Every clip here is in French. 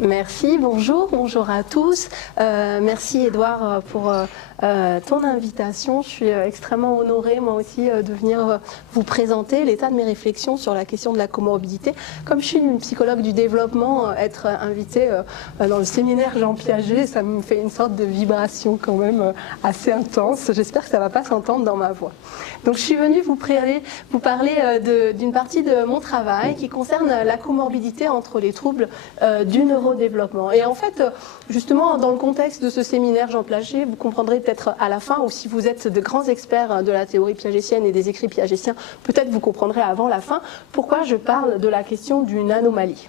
Merci, bonjour à tous. Merci Edouard pour ton invitation. Je suis extrêmement honorée moi aussi de venir vous présenter l'état de mes réflexions sur la question de la comorbidité. Comme je suis une psychologue du développement, être invitée dans le séminaire Jean Piaget, ça me fait une sorte de vibration quand même assez intense. J'espère que ça ne va pas s'entendre dans ma voix. Donc je suis venue vous parler d'une partie de mon travail qui concerne la comorbidité entre les troubles du neurodéveloppement. Et en fait, justement, dans le contexte de ce séminaire Jean Piaget, vous comprendrez peut-être à la fin, ou si vous êtes de grands experts de la théorie piagétienne et des écrits piagétiens, peut-être vous comprendrez avant la fin pourquoi je parle de la question d'une anomalie.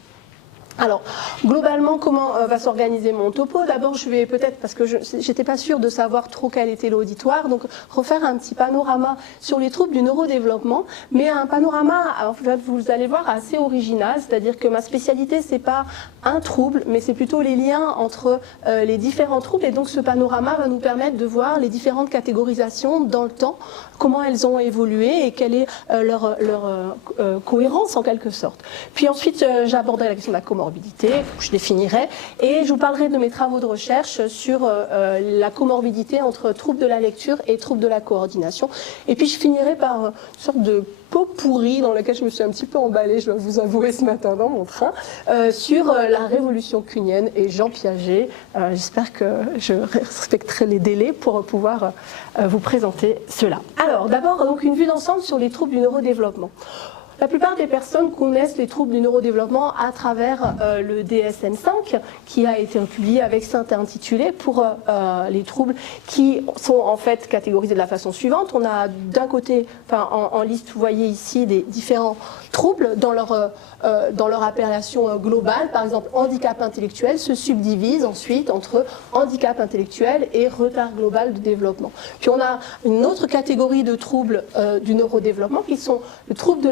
Alors, globalement, comment va s'organiser mon topo? D'abord, je vais peut-être, parce que je n'étais pas sûre de savoir trop quel était l'auditoire, donc refaire un petit panorama sur les troubles du neurodéveloppement, mais un panorama, en fait, vous allez voir, assez original, c'est-à-dire que ma spécialité, c'est pas un trouble, mais c'est plutôt les liens entre les différents troubles, et donc ce panorama va nous permettre de voir les différentes catégorisations dans le temps, comment elles ont évolué et quelle est leur cohérence en quelque sorte. Puis ensuite, j'aborderai la question de la comorbidité, je définirai, et je vous parlerai de mes travaux de recherche sur la comorbidité entre troubles de la lecture et troubles de la coordination. Et puis je finirai par une sorte de pot pourri dans lequel je me suis un petit peu emballée, je dois vous avouer ce matin dans mon train, sur la révolution kuhnienne et Jean Piaget. J'espère que je respecterai les délais pour pouvoir vous présenter cela. Alors d'abord, donc une vue d'ensemble sur les troubles du neurodéveloppement. La plupart des personnes connaissent les troubles du neurodéveloppement à travers le DSM-5 qui a été publié avec cet intitulé pour les troubles qui sont en fait catégorisés de la façon suivante. On a d'un côté, enfin en liste, vous voyez ici des différents troubles dans leur appellation globale. Par exemple, handicap intellectuel se subdivise ensuite entre handicap intellectuel et retard global de développement. Puis on a une autre catégorie de troubles du neurodéveloppement qui sont le trouble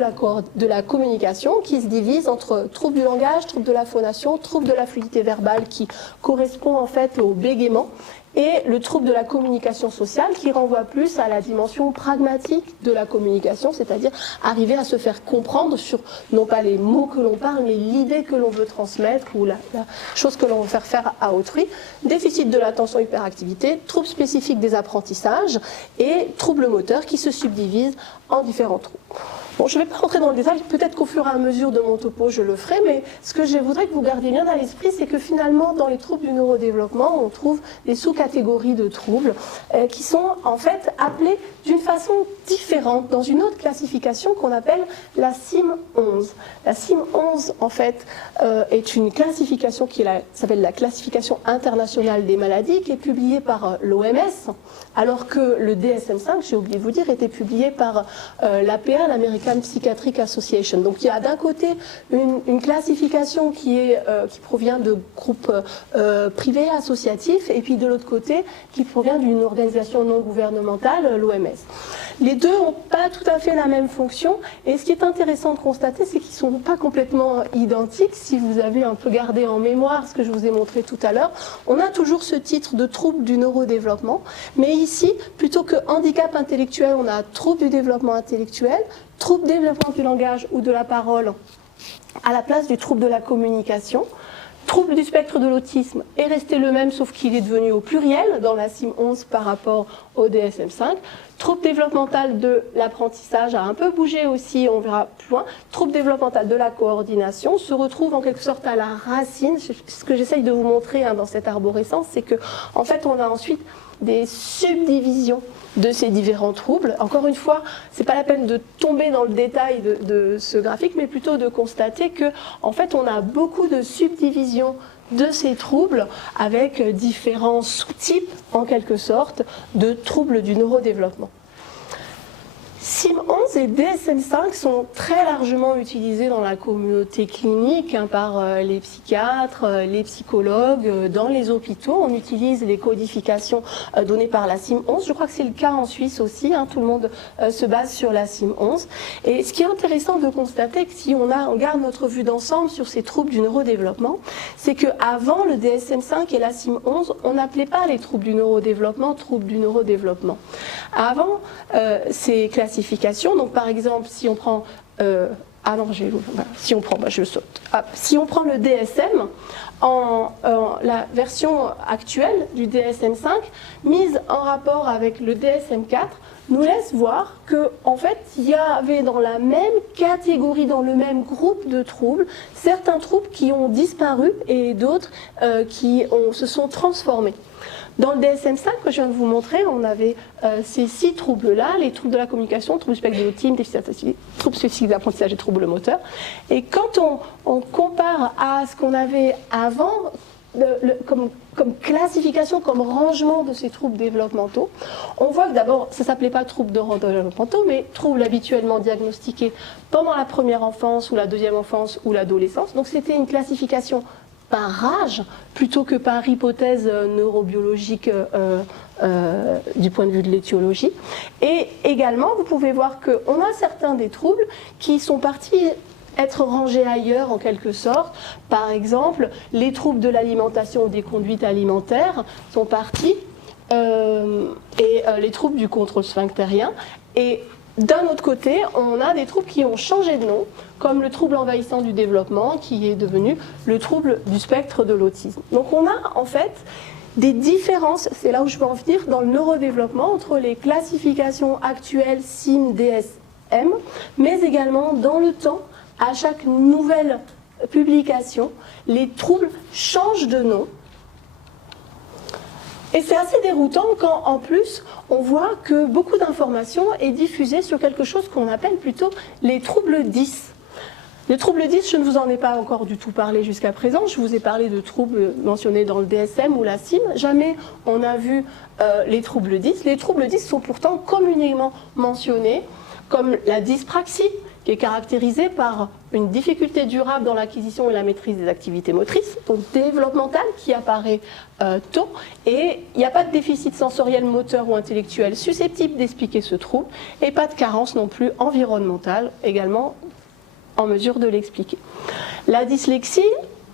de la communication qui se divise entre troubles du langage, troubles de la phonation, troubles de la fluidité verbale qui correspond en fait au bégaiement, et le trouble de la communication sociale qui renvoie plus à la dimension pragmatique de la communication, c'est-à-dire arriver à se faire comprendre sur non pas les mots que l'on parle, mais l'idée que l'on veut transmettre ou la chose que l'on veut faire à autrui. Déficit de l'attention, hyperactivité, troubles spécifiques des apprentissages et troubles moteurs qui se subdivisent en différents troubles. Bon, je ne vais pas rentrer dans le détail, peut-être qu'au fur et à mesure de mon topo je le ferai, mais ce que je voudrais que vous gardiez bien à l'esprit, c'est que finalement dans les troubles du neurodéveloppement, on trouve des sous-catégories de troubles qui sont en fait appelés d'une façon différente, dans une autre classification qu'on appelle la CIM-11. La CIM-11 en fait est une classification qui s'appelle la classification internationale des maladies, qui est publiée par l'OMS, alors que le DSM-5, j'ai oublié de vous dire, était publié par l'APA, l'American Psychiatric Association. Donc il y a d'un côté une classification qui provient de groupes privés associatifs, et puis de l'autre côté qui provient d'une organisation non gouvernementale, l'OMS. Les deux n'ont pas tout à fait la même fonction, et ce qui est intéressant de constater, c'est qu'ils ne sont pas complètement identiques. Si vous avez un peu gardé en mémoire ce que je vous ai montré tout à l'heure, on a toujours ce titre de trouble du neurodéveloppement, mais ici, plutôt que handicap intellectuel, on a trouble du développement intellectuel, trouble du développement du langage ou de la parole à la place du trouble de la communication. Trouble du spectre de l'autisme est resté le même, sauf qu'il est devenu au pluriel dans la CIM-11 par rapport au DSM-5. Trouble développemental de l'apprentissage a un peu bougé aussi, on verra plus loin. Trouble développemental de la coordination se retrouve en quelque sorte à la racine. Ce que j'essaye de vous montrer dans cette arborescence, c'est que en fait on a ensuite des subdivisions de ces différents troubles. Encore une fois, ce n'est pas la peine de tomber dans le détail de ce graphique, mais plutôt de constater que, en fait, on a beaucoup de subdivisions de ces troubles avec différents sous-types, en quelque sorte, de troubles du neurodéveloppement. CIM-11 et DSM-5 sont très largement utilisés dans la communauté clinique par les psychiatres, les psychologues, dans les hôpitaux. On utilise les codifications données par la CIM-11. Je crois que c'est le cas en Suisse aussi, tout le monde se base sur la CIM-11. Et ce qui est intéressant de constater, que si on garde notre vue d'ensemble sur ces troubles du neurodéveloppement, c'est qu'avant le DSM-5 et la CIM-11, on n'appelait pas les troubles du neurodéveloppement troubles du neurodéveloppement. Avant ces classifications, donc par exemple si on prend Ah non, voilà, si on prend, je saute. Ah, si on prend le DSM, la version actuelle du DSM-5, mise en rapport avec le DSM-4, nous laisse voir qu'en fait, il y avait dans la même catégorie, dans le même groupe de troubles, certains troubles qui ont disparu et d'autres qui se sont transformés. Dans le DSM-5 que je viens de vous montrer, on avait ces 6 troubles-là, les troubles de la communication, troubles du spectre de l'autisme, troubles spécifiques d'apprentissage et troubles moteurs. Et quand on compare à ce qu'on avait avant, comme classification, comme rangement de ces troubles développementaux, on voit que d'abord, ça ne s'appelait pas troubles neurodéveloppementaux, mais troubles habituellement diagnostiqués pendant la première enfance ou la deuxième enfance ou l'adolescence. Donc c'était une classification par âge plutôt que par hypothèse neurobiologique du point de vue de l'étiologie. Et également, vous pouvez voir qu'on a certains des troubles qui sont partis être rangés ailleurs en quelque sorte. Par exemple, les troubles de l'alimentation ou des conduites alimentaires sont partis et les troubles du contrôle sphinctérien. Et d'un autre côté, on a des troubles qui ont changé de nom, comme le trouble envahissant du développement, qui est devenu le trouble du spectre de l'autisme. Donc on a en fait des différences, c'est là où je veux en venir, dans le neurodéveloppement, entre les classifications actuelles CIM, DSM, mais également dans le temps, à chaque nouvelle publication, les troubles changent de nom. Et c'est assez déroutant quand, en plus, on voit que beaucoup d'informations est diffusée sur quelque chose qu'on appelle plutôt les troubles 10. Les troubles 10, je ne vous en ai pas encore du tout parlé jusqu'à présent. Je vous ai parlé de troubles mentionnés dans le DSM ou la CIM. Jamais on a vu les troubles 10. Les troubles 10 sont pourtant communément mentionnés comme la dyspraxie, qui est caractérisée par une difficulté durable dans l'acquisition et la maîtrise des activités motrices, donc développementale, qui apparaît tôt, et il n'y a pas de déficit sensoriel, moteur ou intellectuel susceptible d'expliquer ce trouble, et pas de carence non plus environnementale, également en mesure de l'expliquer. La dyslexie,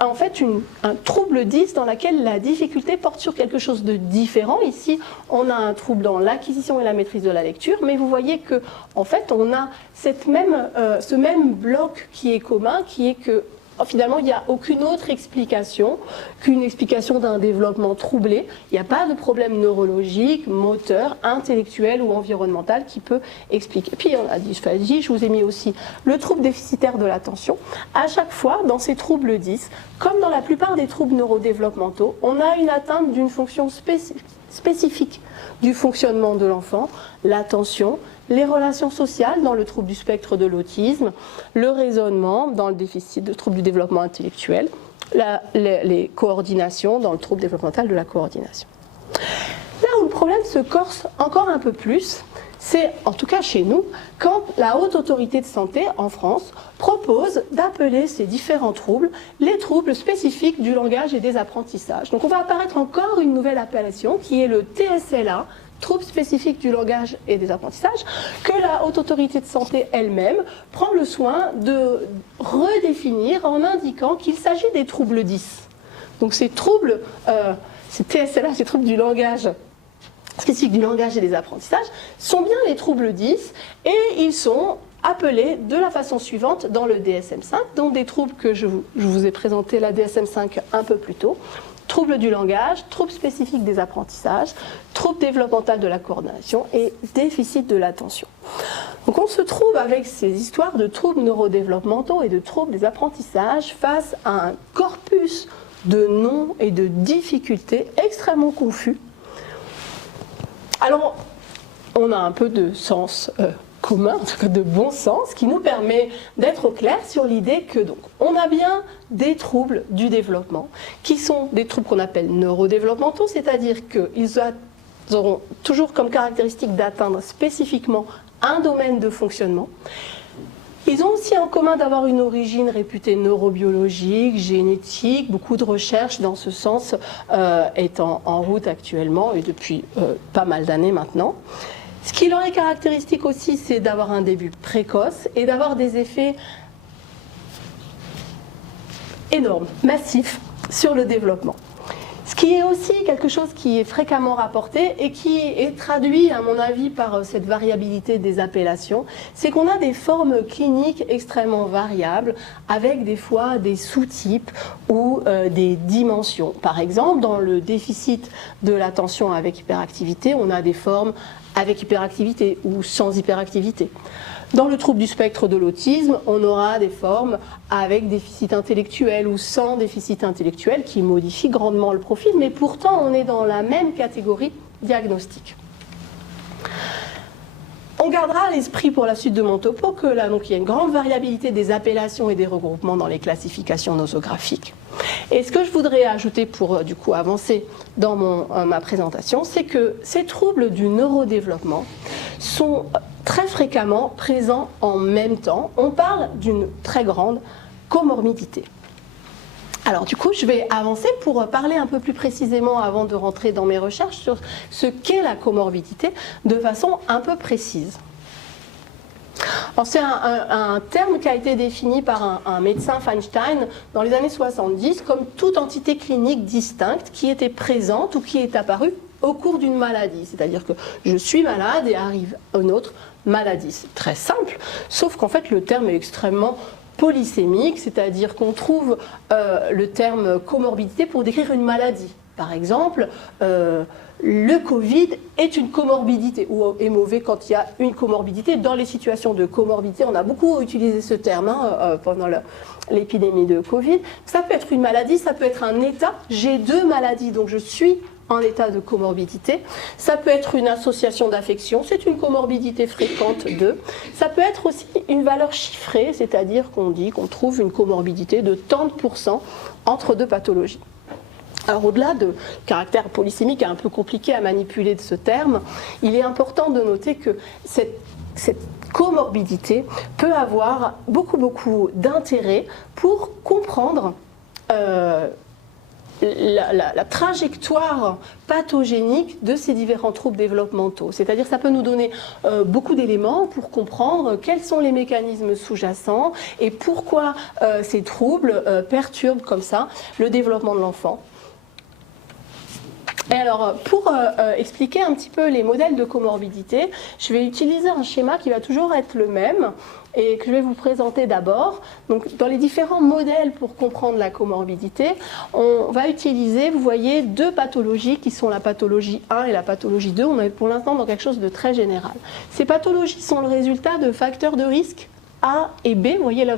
en fait un trouble 10 dans lequel la difficulté porte sur quelque chose de différent. Ici, on a un trouble dans l'acquisition et la maîtrise de la lecture, mais vous voyez que, en fait, on a ce même bloc qui est commun, qui est que finalement, il n'y a aucune autre explication qu'une explication d'un développement troublé. Il n'y a pas de problème neurologique, moteur, intellectuel ou environnemental qui peut expliquer. Puis, on a dysphagie, je vous ai mis aussi le trouble déficitaire de l'attention. À chaque fois, dans ces troubles 10, comme dans la plupart des troubles neurodéveloppementaux, on a une atteinte d'une fonction spécifique du fonctionnement de l'enfant, l'attention, les relations sociales dans le trouble du spectre de l'autisme, le raisonnement dans le déficit de trouble du développement intellectuel, les coordinations dans le trouble développemental de la coordination. Là où le problème se corse encore un peu plus, c'est, en tout cas chez nous, quand la Haute Autorité de Santé en France propose d'appeler ces différents troubles les troubles spécifiques du langage et des apprentissages. Donc on va apparaître encore une nouvelle appellation qui est le TSLA, troubles spécifiques du langage et des apprentissages, que la Haute Autorité de Santé elle-même prend le soin de redéfinir en indiquant qu'il s'agit des troubles 10. Donc ces troubles, ces TSLA, ces troubles du langage spécifiques du langage et des apprentissages, sont bien les troubles 10 et ils sont appelés de la façon suivante dans le DSM-5, donc des troubles que je vous ai présenté la DSM-5 un peu plus tôt. Troubles du langage, troubles spécifiques des apprentissages, troubles développementaux de la coordination et déficit de l'attention. Donc on se trouve avec ces histoires de troubles neurodéveloppementaux et de troubles des apprentissages face à un corpus de noms et de difficultés extrêmement confus. Alors, on a un peu de sens commun, en tout cas de bon sens, qui nous permet d'être au clair sur l'idée que donc on a bien des troubles du développement, qui sont des troubles qu'on appelle neurodéveloppementaux, c'est-à-dire qu'ils auront toujours comme caractéristique d'atteindre spécifiquement un domaine de fonctionnement. Ils ont aussi en commun d'avoir une origine réputée neurobiologique, génétique. Beaucoup de recherches dans ce sens est en route actuellement et depuis pas mal d'années maintenant. Ce qui leur est caractéristique aussi, c'est d'avoir un début précoce et d'avoir des effets énormes, massifs sur le développement. Ce Ce qui est aussi quelque chose qui est fréquemment rapporté et qui est traduit, à mon avis, par cette variabilité des appellations, c'est qu'on a des formes cliniques extrêmement variables avec des fois des sous-types ou des dimensions. Par exemple, dans le déficit de l'attention avec hyperactivité, on a des formes avec hyperactivité ou sans hyperactivité. Dans le trouble du spectre de l'autisme, on aura des formes avec déficit intellectuel ou sans déficit intellectuel qui modifient grandement le profil, mais pourtant on est dans la même catégorie diagnostique. On gardera à l'esprit pour la suite de mon topo que là, donc, il y a une grande variabilité des appellations et des regroupements dans les classifications nosographiques. Et ce que je voudrais ajouter pour du coup avancer dans ma présentation, c'est que ces troubles du neurodéveloppement sont très fréquemment présents en même temps. On parle d'une très grande comorbidité. Alors du coup, je vais avancer pour parler un peu plus précisément avant de rentrer dans mes recherches sur ce qu'est la comorbidité de façon un peu précise. C'est un terme qui a été défini par un médecin, Feinstein, dans les années 70, comme toute entité clinique distincte qui était présente ou qui est apparue au cours d'une maladie. C'est-à-dire que je suis malade et arrive une autre maladie. C'est très simple, sauf qu'en fait le terme est extrêmement polysémique, c'est-à-dire qu'on trouve le terme comorbidité pour décrire une maladie. Par exemple, le Covid est une comorbidité, ou est mauvais quand il y a une comorbidité. Dans les situations de comorbidité, on a beaucoup utilisé ce terme pendant l'épidémie de Covid. Ça peut être une maladie, ça peut être un état. J'ai deux maladies, donc je suis en état de comorbidité. Ça peut être une association d'affections, c'est une comorbidité fréquente de. Ça peut être aussi une valeur chiffrée, c'est-à-dire qu'on dit qu'on trouve une comorbidité de tant de pourcents entre deux pathologies. Alors au-delà de caractère polysémique un peu compliqué à manipuler de ce terme, il est important de noter que cette comorbidité peut avoir beaucoup d'intérêt pour comprendre la trajectoire pathogénique de ces différents troubles développementaux. C'est-à-dire que ça peut nous donner beaucoup d'éléments pour comprendre quels sont les mécanismes sous-jacents et pourquoi ces troubles perturbent comme ça le développement de l'enfant. Et alors, pour expliquer un petit peu les modèles de comorbidité, je vais utiliser un schéma qui va toujours être le même et que je vais vous présenter d'abord. Donc, dans les différents modèles pour comprendre la comorbidité, on va utiliser, vous voyez, deux pathologies qui sont la pathologie 1 et la pathologie 2. On est pour l'instant dans quelque chose de très général. Ces pathologies sont le résultat de facteurs de risque A et B. Vous voyez, le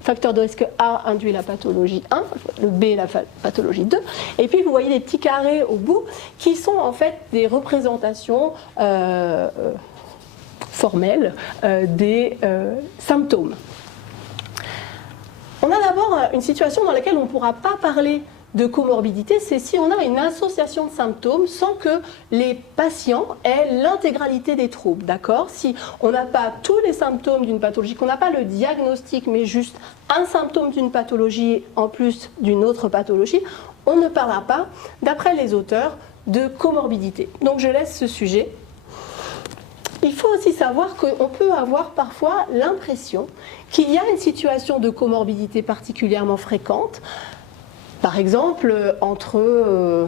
facteur de risque A induit la pathologie 1, le B la pathologie 2. Et puis vous voyez des petits carrés au bout qui sont en fait des représentations formelles des symptômes. On a d'abord une situation dans laquelle on ne pourra pas parler de comorbidité, c'est si on a une association de symptômes sans que les patients aient l'intégralité des troubles, d'accord? Si on n'a pas tous les symptômes d'une pathologie, qu'on n'a pas le diagnostic, mais juste un symptôme d'une pathologie en plus d'une autre pathologie, on ne parlera pas, d'après les auteurs, de comorbidité. Donc je laisse ce sujet. Il faut aussi savoir qu'on peut avoir parfois l'impression qu'il y a une situation de comorbidité particulièrement fréquente. Par exemple, entre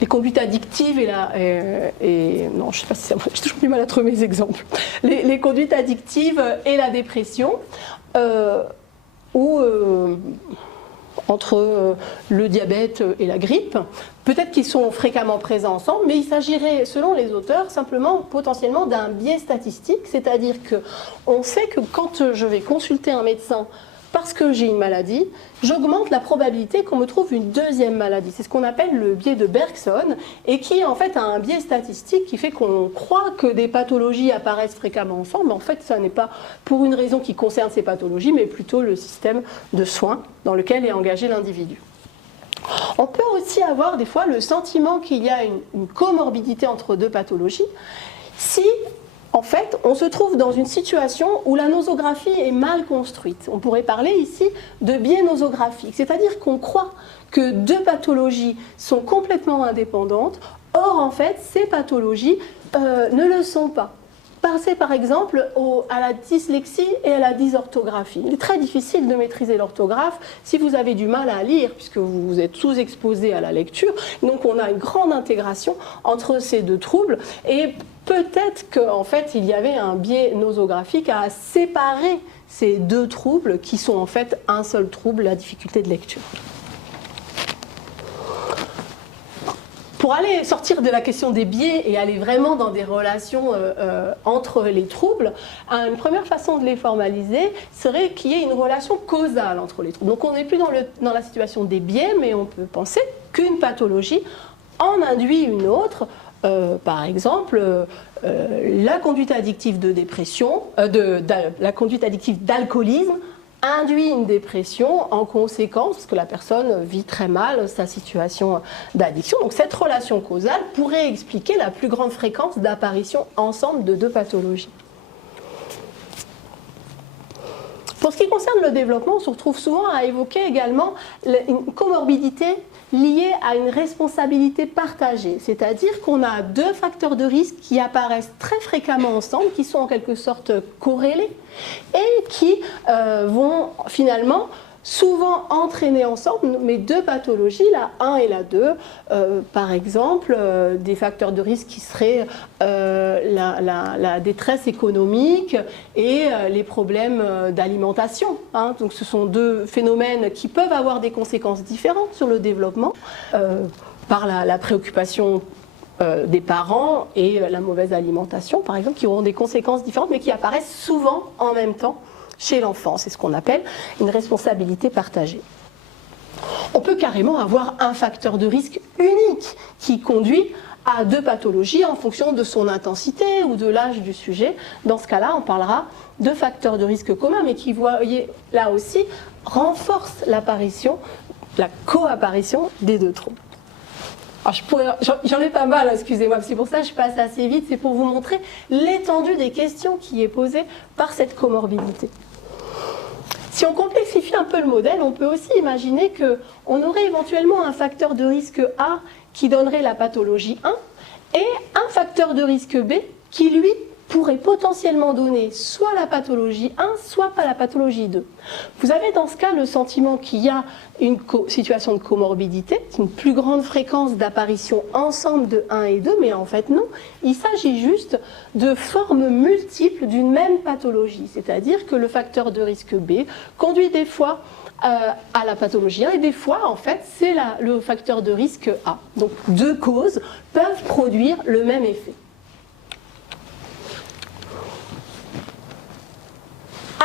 les conduites addictives et non, je sais pas si c'est moi, j'ai toujours du mal à trouver mes exemples. Les conduites addictives et la dépression, ou entre le diabète et la grippe. Peut-être qu'ils sont fréquemment présents ensemble, mais il s'agirait, selon les auteurs, simplement potentiellement d'un biais statistique, c'est-à-dire qu'on sait que quand je vais consulter un médecin parce que j'ai une maladie, j'augmente la probabilité qu'on me trouve une deuxième maladie. C'est ce qu'on appelle le biais de Bergson et qui est en fait un biais statistique qui fait qu'on croit que des pathologies apparaissent fréquemment ensemble, mais en fait ça n'est pas pour une raison qui concerne ces pathologies, mais plutôt le système de soins dans lequel est engagé l'individu. On peut aussi avoir des fois le sentiment qu'il y a une comorbidité entre deux pathologies si en fait, on se trouve dans une situation où la nosographie est mal construite. On pourrait parler ici de biais nosographique, c'est-à-dire qu'on croit que deux pathologies sont complètement indépendantes, or en fait, ces pathologies ne le sont pas. penser par exemple à la dyslexie et à la dysorthographie. Il est très difficile de maîtriser l'orthographe si vous avez du mal à lire, puisque vous êtes sous-exposé à la lecture. Donc on a une grande intégration entre ces deux troubles, et peut-être qu'en fait il y avait un biais nosographique à séparer ces deux troubles qui sont en fait un seul trouble, la difficulté de lecture. Pour aller sortir de la question des biais et aller vraiment dans des relations entre les troubles, une première façon de les formaliser serait qu'il y ait une relation causale entre les troubles. Donc on n'est plus dans la situation des biais, mais on peut penser qu'une pathologie en induit une autre. Par exemple, la conduite addictive de dépression, la conduite addictive d'alcoolisme induit une dépression en conséquence, parce que la personne vit très mal sa situation d'addiction. Donc cette relation causale pourrait expliquer la plus grande fréquence d'apparition ensemble de deux pathologies. Pour ce qui concerne le développement, on se retrouve souvent à évoquer également une comorbidité liée à une responsabilité partagée, c'est-à-dire qu'on a deux facteurs de risque qui apparaissent très fréquemment ensemble, qui sont en quelque sorte corrélés et qui vont finalement souvent entraîner ensemble mais deux pathologies, la 1 et la 2, par exemple, des facteurs de risque qui seraient la détresse économique et les problèmes d'alimentation. Hein. Donc ce sont deux phénomènes qui peuvent avoir des conséquences différentes sur le développement, par la préoccupation des parents et la mauvaise alimentation, par exemple, qui auront des conséquences différentes mais qui apparaissent souvent en même temps chez l'enfant. C'est ce qu'on appelle une responsabilité partagée. On peut carrément avoir un facteur de risque unique qui conduit à deux pathologies en fonction de son intensité ou de l'âge du sujet. Dans ce cas-là, on parlera de facteurs de risque communs, mais qui, voyez, là aussi, renforcent l'apparition, la coapparition des deux troubles. J'en ai pas mal, excusez-moi, c'est pour ça que je passe assez vite, c'est pour vous montrer l'étendue des questions qui est posée par cette comorbidité. Si on complexifie un peu le modèle, on peut aussi imaginer qu'on aurait éventuellement un facteur de risque A qui donnerait la pathologie 1 et un facteur de risque B qui, lui, pourrait potentiellement donner soit la pathologie 1, soit pas la pathologie 2. Vous avez dans ce cas le sentiment qu'il y a une situation de comorbidité, une plus grande fréquence d'apparition ensemble de 1 et 2, mais en fait non, il s'agit juste de formes multiples d'une même pathologie, c'est-à-dire que le facteur de risque B conduit des fois à la pathologie 1 et des fois en fait c'est le facteur de risque A. Donc deux causes peuvent produire le même effet.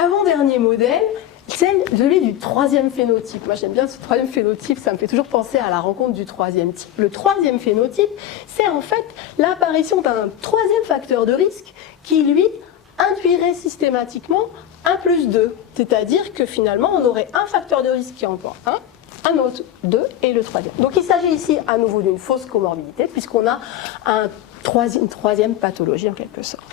Avant-dernier modèle, celui du troisième phénotype. Moi j'aime bien ce troisième phénotype, ça me fait toujours penser à la rencontre du troisième type. Le troisième phénotype, c'est en fait l'apparition d'un troisième facteur de risque qui lui induirait systématiquement 1 plus 2. C'est-à-dire que finalement on aurait un facteur de risque qui emporte 1 autre 2 et le troisième. Donc il s'agit ici à nouveau d'une fausse comorbidité puisqu'on a une troisième pathologie en quelque sorte.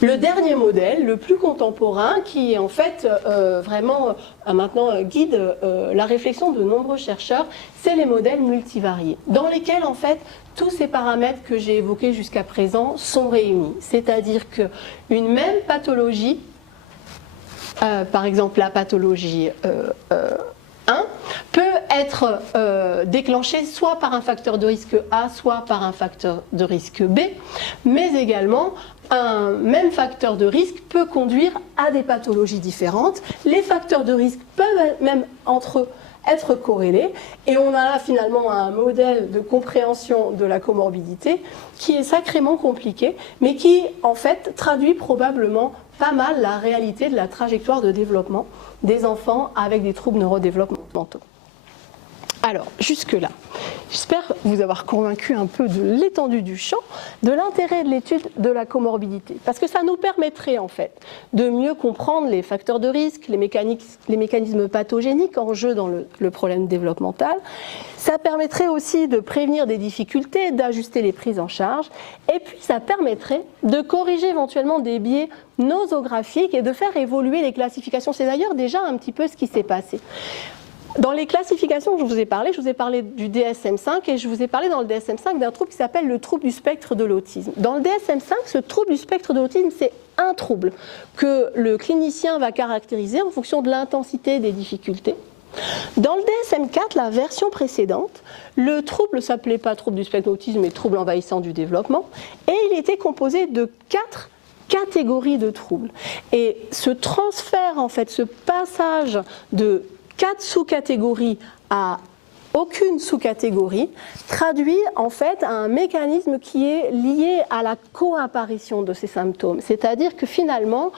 Le dernier modèle, le plus contemporain, qui en fait vraiment maintenant guide la réflexion de nombreux chercheurs, c'est les modèles multivariés, dans lesquels en fait tous ces paramètres que j'ai évoqués jusqu'à présent sont réunis. C'est-à-dire qu'une même pathologie, par exemple la pathologie 1, peut être déclenchée soit par un facteur de risque A, soit par un facteur de risque B, mais également un même facteur de risque peut conduire à des pathologies différentes. Les facteurs de risque peuvent même entre eux être corrélés et on a là finalement un modèle de compréhension de la comorbidité qui est sacrément compliqué mais qui en fait traduit probablement pas mal la réalité de la trajectoire de développement des enfants avec des troubles neurodéveloppementaux. Alors, jusque-là, j'espère vous avoir convaincu un peu de l'étendue du champ, de l'intérêt de l'étude de la comorbidité, parce que ça nous permettrait en fait de mieux comprendre les facteurs de risque, les mécanismes pathogéniques en jeu dans le problème développemental. Ça permettrait aussi de prévenir des difficultés, d'ajuster les prises en charge, et puis ça permettrait de corriger éventuellement des biais nosographiques et de faire évoluer les classifications. C'est d'ailleurs déjà un petit peu ce qui s'est passé. Dans les classifications que je vous ai parlé du DSM-5 et je vous ai parlé dans le DSM-5 d'un trouble qui s'appelle le trouble du spectre de l'autisme. Dans le DSM-5, ce trouble du spectre de l'autisme, c'est un trouble que le clinicien va caractériser en fonction de l'intensité des difficultés. Dans le DSM-4, la version précédente, le trouble ne s'appelait pas trouble du spectre de l'autisme, mais trouble envahissant du développement, et il était composé de 4 catégories de troubles. Et ce transfert, en fait, ce passage de 4 sous-catégories à aucune sous-catégorie traduit en fait un mécanisme qui est lié à la coapparition de ces symptômes. C'est-à-dire que finalement,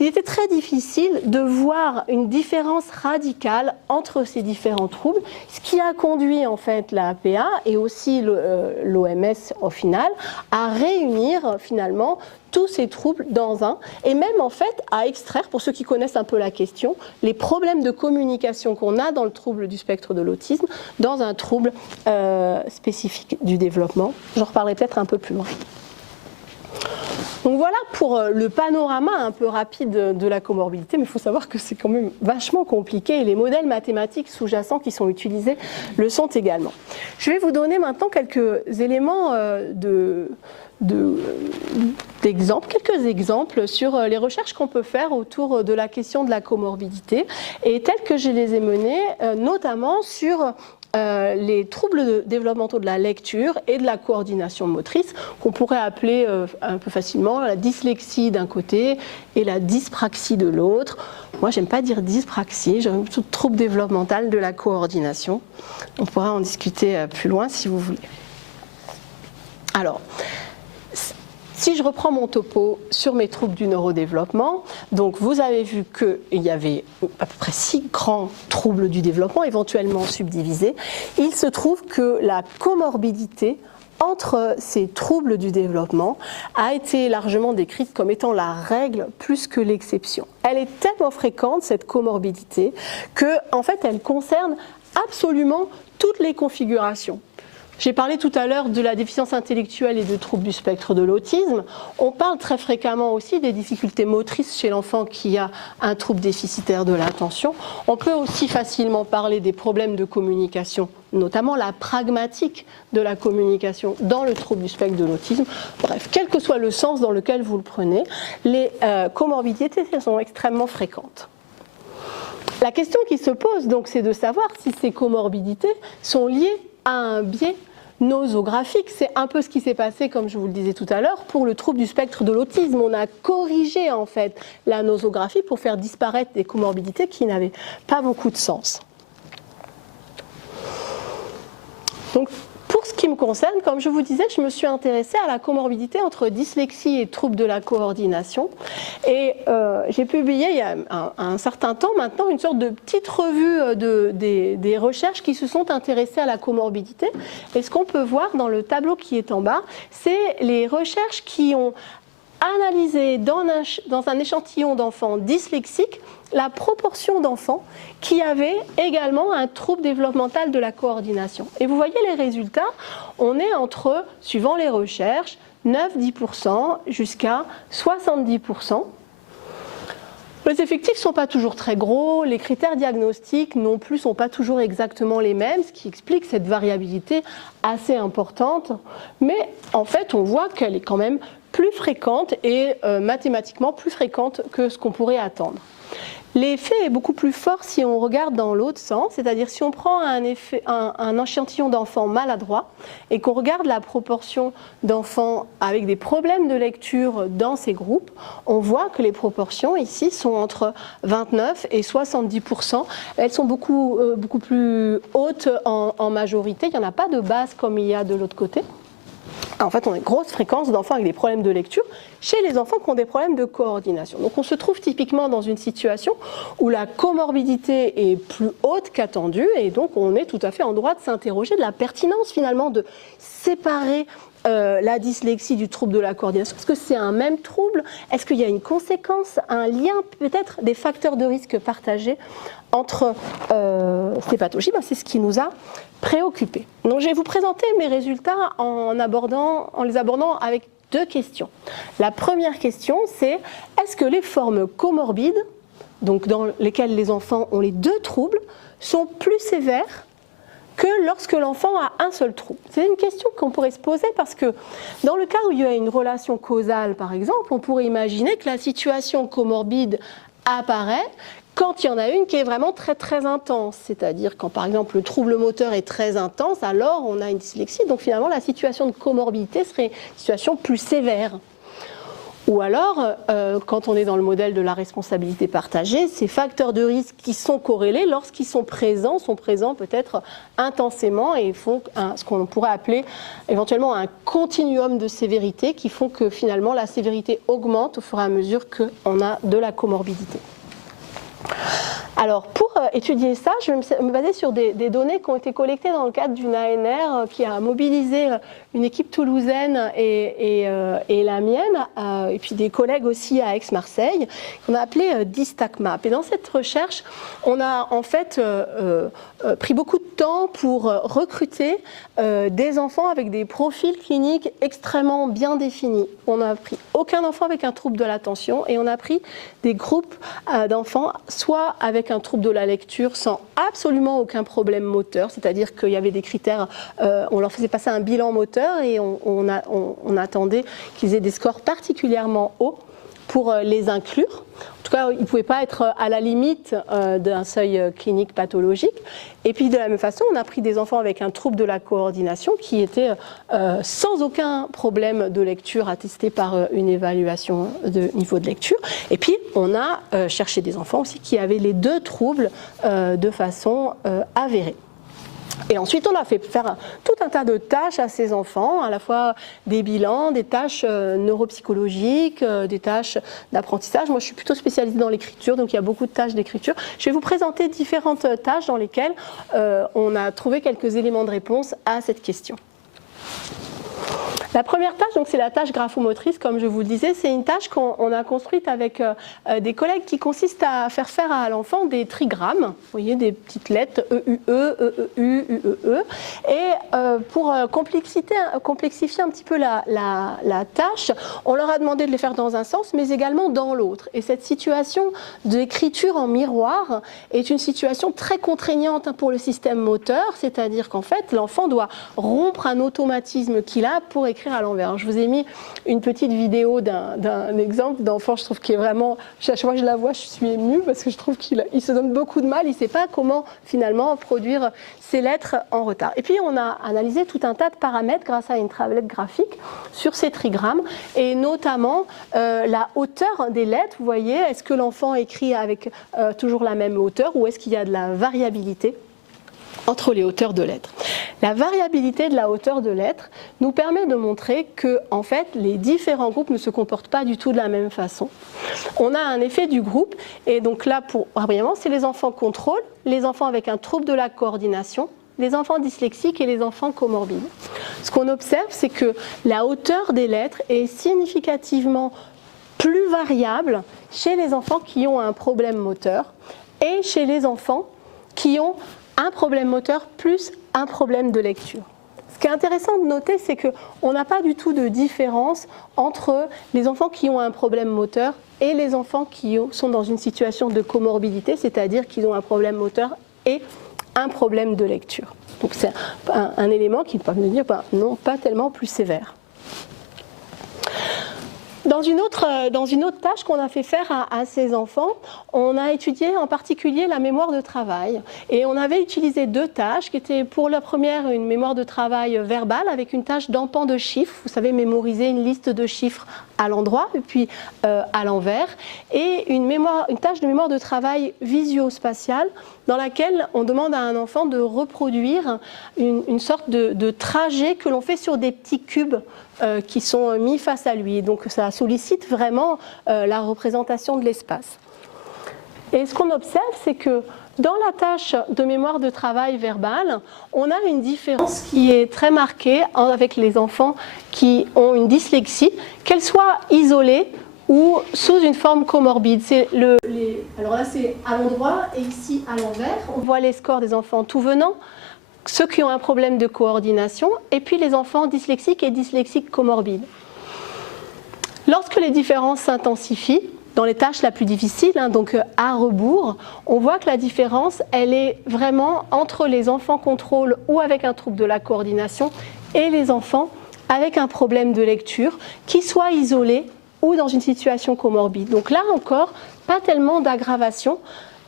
il était très difficile de voir une différence radicale entre ces différents troubles, ce qui a conduit en fait la APA et aussi l'OMS au final à réunir finalement tous ces troubles dans un, et même en fait à extraire, pour ceux qui connaissent un peu la question, les problèmes de communication qu'on a dans le trouble du spectre de l'autisme dans un trouble spécifique du développement. J'en reparlerai peut-être un peu plus loin. Donc voilà pour le panorama un peu rapide de la comorbidité, mais il faut savoir que c'est quand même vachement compliqué et les modèles mathématiques sous-jacents qui sont utilisés le sont également. Je vais vous donner maintenant quelques éléments quelques exemples sur les recherches qu'on peut faire autour de la question de la comorbidité et telles que je les ai menées, notamment sur les troubles développementaux de la lecture et de la coordination motrice, qu'on pourrait appeler un peu facilement la dyslexie d'un côté et la dyspraxie de l'autre. Moi, j'aime pas dire dyspraxie, j'aime plutôt trouble développemental de la coordination. On pourra en discuter plus loin si vous voulez. Alors, si je reprends mon topo sur mes troubles du neurodéveloppement, donc vous avez vu qu'il y avait à peu près 6 grands troubles du développement, éventuellement subdivisés. Il se trouve que la comorbidité entre ces troubles du développement a été largement décrite comme étant la règle plus que l'exception. Elle est tellement fréquente, cette comorbidité, qu'en fait elle concerne absolument toutes les configurations. J'ai parlé tout à l'heure de la déficience intellectuelle et de troubles du spectre de l'autisme. On parle très fréquemment aussi des difficultés motrices chez l'enfant qui a un trouble déficitaire de l'attention. On peut aussi facilement parler des problèmes de communication, notamment la pragmatique de la communication dans le trouble du spectre de l'autisme. Bref, quel que soit le sens dans lequel vous le prenez, les comorbidités sont extrêmement fréquentes. La question qui se pose donc, c'est de savoir si ces comorbidités sont liées à un biais nosographique. C'est un peu ce qui s'est passé, comme je vous le disais tout à l'heure, pour le trouble du spectre de l'autisme. On a corrigé en fait la nosographie pour faire disparaître des comorbidités qui n'avaient pas beaucoup de sens. Donc, pour ce qui me concerne, comme je vous disais, je me suis intéressée à la comorbidité entre dyslexie et troubles de la coordination. Et j'ai publié il y a un certain temps maintenant une sorte de petite revue des recherches qui se sont intéressées à la comorbidité. Et ce qu'on peut voir dans le tableau qui est en bas, c'est les recherches qui ont analysé dans un échantillon d'enfants dyslexiques la proportion d'enfants qui avaient également un trouble développemental de la coordination. Et vous voyez les résultats, on est entre, suivant les recherches, 9-10% jusqu'à 70%. Les effectifs ne sont pas toujours très gros, les critères diagnostiques non plus ne sont pas toujours exactement les mêmes, ce qui explique cette variabilité assez importante. Mais en fait, on voit qu'elle est quand même plus fréquente et mathématiquement plus fréquente que ce qu'on pourrait attendre. L'effet est beaucoup plus fort si on regarde dans l'autre sens, c'est-à-dire si on prend un échantillon d'enfants maladroits et qu'on regarde la proportion d'enfants avec des problèmes de lecture dans ces groupes, on voit que les proportions ici sont entre 29 et 70%. Elles sont beaucoup plus hautes en majorité, il n'y en a pas de base comme il y a de l'autre côté. En fait, on a une grosse fréquence d'enfants avec des problèmes de lecture chez les enfants qui ont des problèmes de coordination. Donc on se trouve typiquement dans une situation où la comorbidité est plus haute qu'attendue et donc on est tout à fait en droit de s'interroger de la pertinence finalement de séparer la dyslexie du trouble de la coordination. Est-ce que c'est un même trouble? Est-ce qu'il y a une conséquence, un lien, peut-être des facteurs de risque partagés entre ces pathologies? C'est ce qui nous a préoccupés. Donc je vais vous présenter mes résultats en les abordant avec 2 questions. La première question, c'est est-ce que les formes comorbides, donc dans lesquelles les enfants ont les 2 troubles, sont plus sévères que lorsque l'enfant a un seul trouble? C'est une question qu'on pourrait se poser parce que dans le cas où il y a une relation causale, par exemple, on pourrait imaginer que la situation comorbide apparaît quand il y en a une qui est vraiment très très intense, c'est-à-dire quand par exemple le trouble moteur est très intense, alors on a une dyslexie, donc finalement la situation de comorbidité serait une situation plus sévère. Ou alors, quand on est dans le modèle de la responsabilité partagée, ces facteurs de risque qui sont corrélés, lorsqu'ils sont présents peut-être intensément et font ce qu'on pourrait appeler éventuellement un continuum de sévérité qui font que finalement la sévérité augmente au fur et à mesure qu'on a de la comorbidité. Alors, pour étudier ça, je vais me baser sur des données qui ont été collectées dans le cadre d'une ANR qui a mobilisé une équipe toulousaine et la mienne, et puis des collègues aussi à Aix-Marseille, qu'on a appelé DISTAC-MAP. Et dans cette recherche, on a en fait pris beaucoup de temps pour recruter des enfants avec des profils cliniques extrêmement bien définis. On n'a pris aucun enfant avec un trouble de l'attention et on a pris des groupes d'enfants soit avec un trouble de la lecture sans absolument aucun problème moteur, c'est-à-dire qu'il y avait des critères, on leur faisait passer un bilan moteur et on attendait qu'ils aient des scores particulièrement hauts pour les inclure. En tout cas, ils ne pouvaient pas être à la limite d'un seuil clinique pathologique. Et puis de la même façon, on a pris des enfants avec un trouble de la coordination qui étaient sans aucun problème de lecture attesté par une évaluation de niveau de lecture. Et puis on a cherché des enfants aussi qui avaient les deux troubles de façon avérée. Et ensuite, on a fait faire tout un tas de tâches à ces enfants, à la fois des bilans, des tâches neuropsychologiques, des tâches d'apprentissage. Moi, je suis plutôt spécialisée dans l'écriture, donc il y a beaucoup de tâches d'écriture. Je vais vous présenter différentes tâches dans lesquelles on a trouvé quelques éléments de réponse à cette question. La première tâche, donc, c'est la tâche graphomotrice, comme je vous le disais. C'est une tâche qu'on a construite avec des collègues qui consiste à faire faire à l'enfant des trigrammes, vous voyez, des petites lettres EUE, EEU, UEE. Et pour complexifier un petit peu la tâche, on leur a demandé de les faire dans un sens, mais également dans l'autre. Et cette situation d'écriture en miroir est une situation très contraignante pour le système moteur, c'est-à-dire qu'en fait, l'enfant doit rompre un automatisme qu'il a pour écrire à l'envers. Je vous ai mis une petite vidéo d'un exemple d'enfant, je trouve qu'il est vraiment, chaque fois que je la vois, je suis émue parce que je trouve qu'il se donne beaucoup de mal, il ne sait pas comment finalement produire ces lettres en retard. Et puis on a analysé tout un tas de paramètres grâce à une tablette graphique sur ces trigrammes et notamment la hauteur des lettres. Vous voyez, est-ce que l'enfant écrit avec toujours la même hauteur ou est-ce qu'il y a de la variabilité entre les hauteurs de lettres. La variabilité de la hauteur de lettres nous permet de montrer que, en fait, les différents groupes ne se comportent pas du tout de la même façon. On a un effet du groupe, et donc là, pour brièvement, c'est les enfants contrôle, les enfants avec un trouble de la coordination, les enfants dyslexiques et les enfants comorbides. Ce qu'on observe, c'est que la hauteur des lettres est significativement plus variable chez les enfants qui ont un problème moteur et chez les enfants qui ont un problème moteur plus un problème de lecture. Ce qui est intéressant de noter, c'est qu'on n'a pas du tout de différence entre les enfants qui ont un problème moteur et les enfants qui sont dans une situation de comorbidité, c'est-à-dire qu'ils ont un problème moteur et un problème de lecture. Donc c'est un élément qui peut nous dire non, pas tellement plus sévère. Dans une autre tâche qu'on a fait faire à ces enfants, on a étudié en particulier la mémoire de travail. Et on avait utilisé deux tâches qui étaient pour la première une mémoire de travail verbale avec une tâche d'empan de chiffres. Vous savez, mémoriser une liste de chiffres à l'endroit et puis à l'envers. Et une tâche de mémoire de travail visio-spatiale dans laquelle on demande à un enfant de reproduire une sorte de trajet que l'on fait sur des petits cubes qui sont mis face à lui. Donc ça sollicite vraiment la représentation de l'espace. Et ce qu'on observe, c'est que dans la tâche de mémoire de travail verbale, on a une différence qui est très marquée avec les enfants qui ont une dyslexie, qu'elle soit isolée ou sous une forme comorbide. Alors là, c'est à l'endroit et ici à l'envers. On voit les scores des enfants tout venant, ceux qui ont un problème de coordination, et puis les enfants dyslexiques et dyslexiques comorbides. Lorsque les différences s'intensifient, dans les tâches la plus difficile, hein, donc à rebours, on voit que la différence, elle est vraiment entre les enfants contrôle ou avec un trouble de la coordination et les enfants avec un problème de lecture, qui soient isolés ou dans une situation comorbide. Donc là encore, pas tellement d'aggravation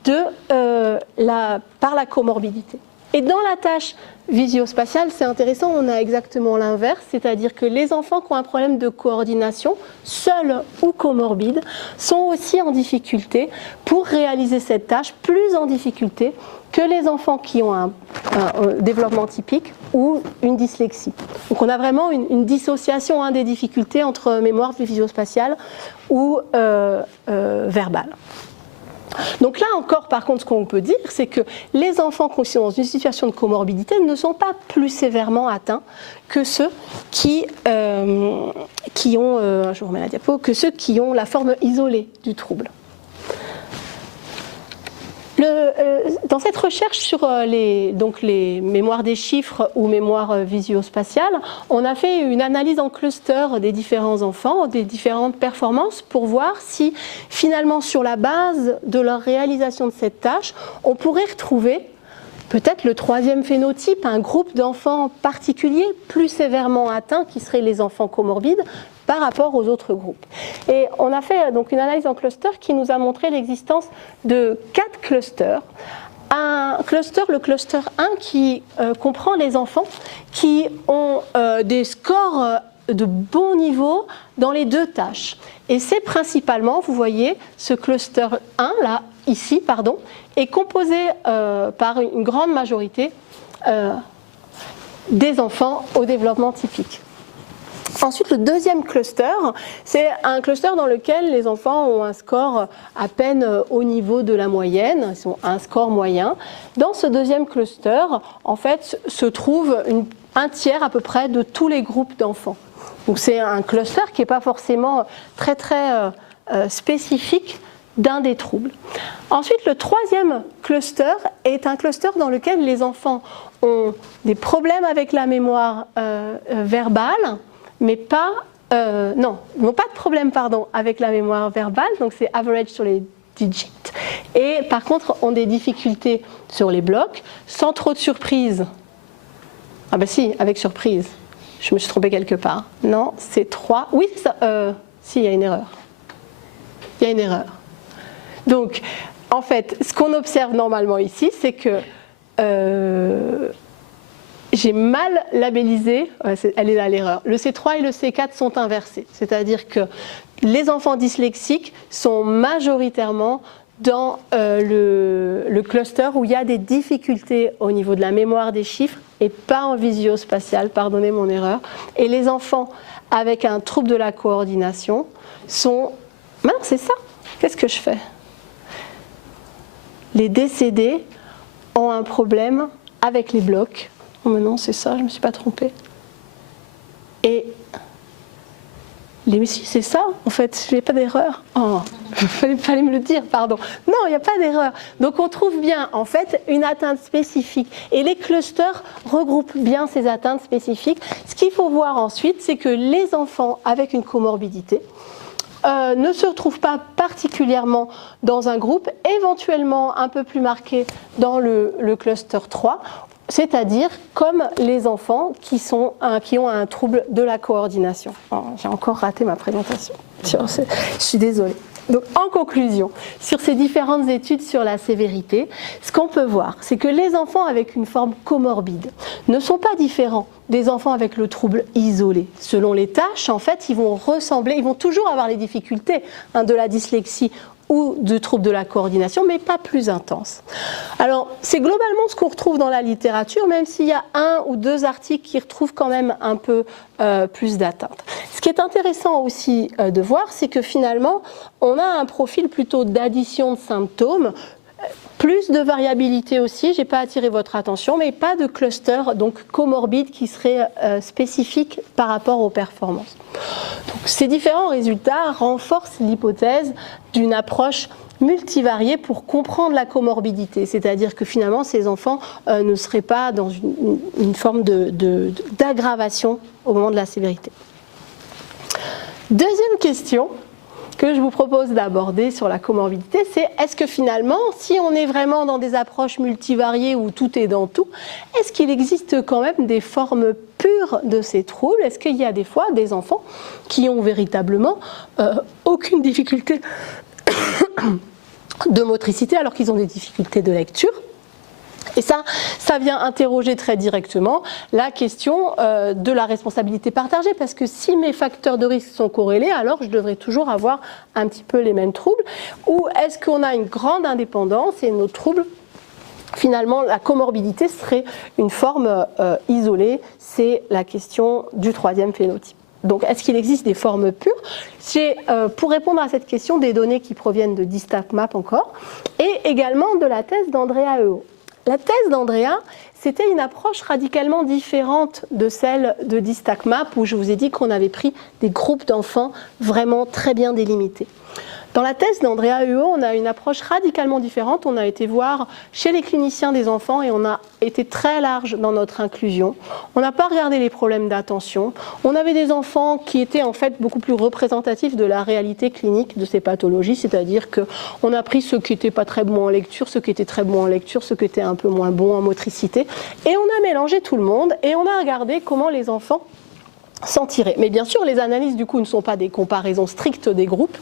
par la comorbidité. Et dans la tâche visio-spatiale, c'est intéressant, on a exactement l'inverse, c'est-à-dire que les enfants qui ont un problème de coordination, seuls ou comorbides, sont aussi en difficulté pour réaliser cette tâche, plus en difficulté que les enfants qui ont un développement typique ou une dyslexie. Donc on a vraiment une dissociation des difficultés entre mémoire visio-spatiale ou verbale. Donc là encore, par contre, ce qu'on peut dire, c'est que les enfants qui sont dans une situation de comorbidité ne sont pas plus sévèrement atteints que ceux qui ont, je vous remets la diapo, que ceux qui ont la forme isolée du trouble. Dans cette recherche sur les mémoires des chiffres ou mémoires visio-spatiales, on a fait une analyse en cluster des différents enfants, des différentes performances, pour voir si finalement sur la base de leur réalisation de cette tâche, on pourrait retrouver peut-être le troisième phénotype, un groupe d'enfants particuliers plus sévèrement atteints, qui seraient les enfants comorbides, par rapport aux autres groupes. Et on a fait donc une analyse en cluster qui nous a montré l'existence de 4 clusters. Un cluster, le cluster 1, qui comprend les enfants qui ont des scores de bon niveau dans les 2 tâches. Et c'est principalement, vous voyez, ce cluster 1, là, ici, pardon, est composé par une grande majorité des enfants au développement typique. Ensuite, le deuxième cluster, c'est un cluster dans lequel les enfants ont un score à peine au niveau de la moyenne, ils ont un score moyen. Dans ce deuxième cluster, en fait, se trouve un tiers à peu près de tous les groupes d'enfants. Donc c'est un cluster qui n'est pas forcément très spécifique d'un des troubles. Ensuite, le troisième cluster est un cluster dans lequel les enfants ont des problèmes avec la mémoire verbale, mais pas, n'ont pas de problème avec la mémoire verbale, donc c'est average sur les digits, et par contre ont des difficultés sur les blocs, sans trop de surprise. Ah ben si, avec surprise, je me suis trompée quelque part. Non, c'est 3, oui, si, il y a une erreur. Il y a une erreur. Donc, en fait, ce qu'on observe normalement ici, c'est que j'ai mal labellisé, elle est là l'erreur. Le C3 et le C4 sont inversés, c'est-à-dire que les enfants dyslexiques sont majoritairement dans le cluster où il y a des difficultés au niveau de la mémoire des chiffres et pas en visio-spatial, pardonnez mon erreur. Et les enfants avec un trouble de la coordination sont... Mais non, c'est ça. Qu'est-ce que je fais? Les décédés ont un problème avec les blocs. Oh mais non, c'est ça, je ne me suis pas trompée. Et mais si, c'est ça, en fait, il n'y a pas d'erreur. Oh, il fallait me le dire, pardon. Non, il n'y a pas d'erreur. Donc on trouve bien, en fait, une atteinte spécifique. Et les clusters regroupent bien ces atteintes spécifiques. Ce qu'il faut voir ensuite, c'est que les enfants avec une comorbidité ne se retrouvent pas particulièrement dans un groupe, éventuellement un peu plus marqué dans le cluster 3, c'est-à-dire comme les enfants qui ont un trouble de la coordination. Oh, j'ai encore raté ma présentation, je suis désolée. Donc, en conclusion, sur ces différentes études sur la sévérité, ce qu'on peut voir, c'est que les enfants avec une forme comorbide ne sont pas différents des enfants avec le trouble isolé. Selon les tâches, en fait, ils vont toujours avoir les difficultés de la dyslexie ou de troubles de la coordination, mais pas plus intenses. Alors, c'est globalement ce qu'on retrouve dans la littérature, même s'il y a 1 ou 2 articles qui retrouvent quand même un peu plus d'atteinte. Ce qui est intéressant aussi de voir, c'est que finalement, on a un profil plutôt d'addition de symptômes, plus de variabilité aussi, je n'ai pas attiré votre attention, mais pas de cluster donc comorbide qui serait spécifique par rapport aux performances. Donc, ces différents résultats renforcent l'hypothèse d'une approche multivariée pour comprendre la comorbidité, c'est-à-dire que finalement ces enfants ne seraient pas dans une forme d'aggravation au moment de la sévérité. Deuxième question, que je vous propose d'aborder sur la comorbidité, c'est est-ce que finalement, si on est vraiment dans des approches multivariées où tout est dans tout, est-ce qu'il existe quand même des formes pures de ces troubles? Est-ce qu'il y a des fois des enfants qui ont véritablement aucune difficulté de motricité alors qu'ils ont des difficultés de lecture? Et ça vient interroger très directement la question de la responsabilité partagée, parce que si mes facteurs de risque sont corrélés, alors je devrais toujours avoir un petit peu les mêmes troubles. Ou est-ce qu'on a une grande indépendance et nos troubles, finalement, la comorbidité serait une forme isolée? C'est la question du troisième phénotype. Donc, est-ce qu'il existe des formes pures? J'ai, pour répondre à cette question, des données qui proviennent de DISTAC-MAP encore, et également de la thèse d'Andrea Eho. La thèse d'Andrea, c'était une approche radicalement différente de celle de DISTAC-MAP, où je vous ai dit qu'on avait pris des groupes d'enfants vraiment très bien délimités. Dans la thèse d'Andrea Eho, on a une approche radicalement différente. On a été voir chez les cliniciens des enfants et on a été très large dans notre inclusion. On n'a pas regardé les problèmes d'attention. On avait des enfants qui étaient en fait beaucoup plus représentatifs de la réalité clinique de ces pathologies, c'est-à-dire qu'on a pris ceux qui n'étaient pas très bons en lecture, ceux qui étaient très bons en lecture, ceux qui étaient un peu moins bons en motricité, et on a mélangé tout le monde et on a regardé comment les enfants s'en tirer. Mais bien sûr, les analyses du coup ne sont pas des comparaisons strictes des groupes,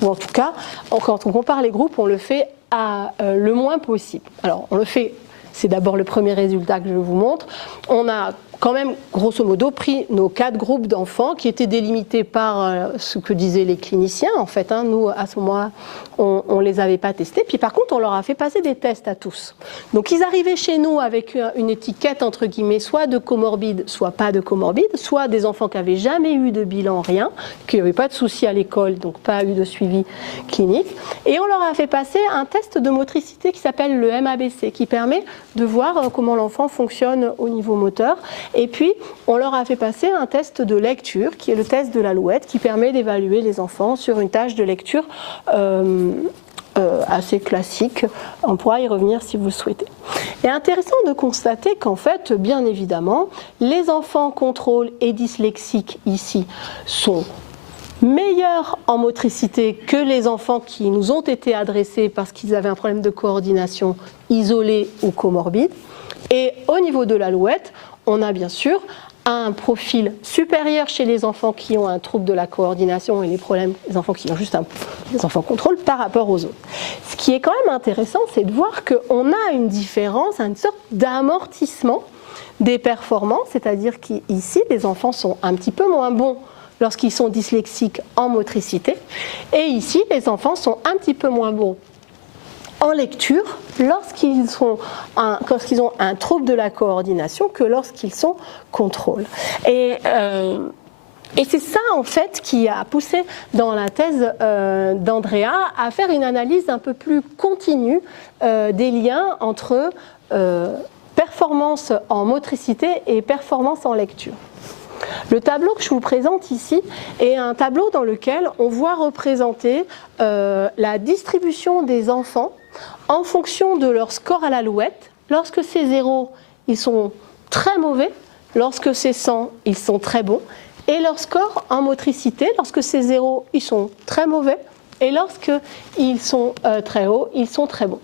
ou en tout cas, quand on compare les groupes, on le fait à le moins possible. Alors, on le fait, c'est d'abord le premier résultat que je vous montre. On a quand même, grosso modo, pris nos 4 groupes d'enfants qui étaient délimités par ce que disaient les cliniciens. En fait, nous, à ce moment-là, on ne les avait pas testés. Puis par contre, on leur a fait passer des tests à tous. Donc, ils arrivaient chez nous avec une étiquette, entre guillemets, soit de comorbide, soit pas de comorbide, soit des enfants qui n'avaient jamais eu de bilan, rien, qui n'avaient pas de soucis à l'école, donc pas eu de suivi clinique. Et on leur a fait passer un test de motricité qui s'appelle le MABC, qui permet de voir comment l'enfant fonctionne au niveau moteur. Et puis, on leur a fait passer un test de lecture, qui est le test de l'Alouette, qui permet d'évaluer les enfants sur une tâche de lecture assez classique. On pourra y revenir si vous le souhaitez. Il est intéressant de constater qu'en fait, bien évidemment, les enfants contrôle et dyslexiques ici sont meilleurs en motricité que les enfants qui nous ont été adressés parce qu'ils avaient un problème de coordination isolé ou comorbide. Et au niveau de l'Alouette, on a bien sûr un profil supérieur chez les enfants qui ont un trouble de la coordination et les problèmes, les enfants qui ont juste les enfants contrôle par rapport aux autres. Ce qui est quand même intéressant, c'est de voir qu'on a une différence, une sorte d'amortissement des performances, c'est-à-dire qu'ici, les enfants sont un petit peu moins bons lorsqu'ils sont dyslexiques en motricité, et ici, les enfants sont un petit peu moins bons en lecture lorsqu'ils ont un trouble de la coordination que lorsqu'ils sont contrôle. Et c'est ça en fait qui a poussé dans la thèse d'Andrea à faire une analyse un peu plus continue des liens entre performance en motricité et performance en lecture. Le tableau que je vous présente ici est un tableau dans lequel on voit représenter la distribution des enfants en fonction de leur score à l'Alouette. Lorsque c'est 0, ils sont très mauvais. Lorsque c'est 100, ils sont très bons. Et leur score en motricité, lorsque c'est 0, ils sont très mauvais. Et lorsqu'ils sont très hauts, ils sont très bons.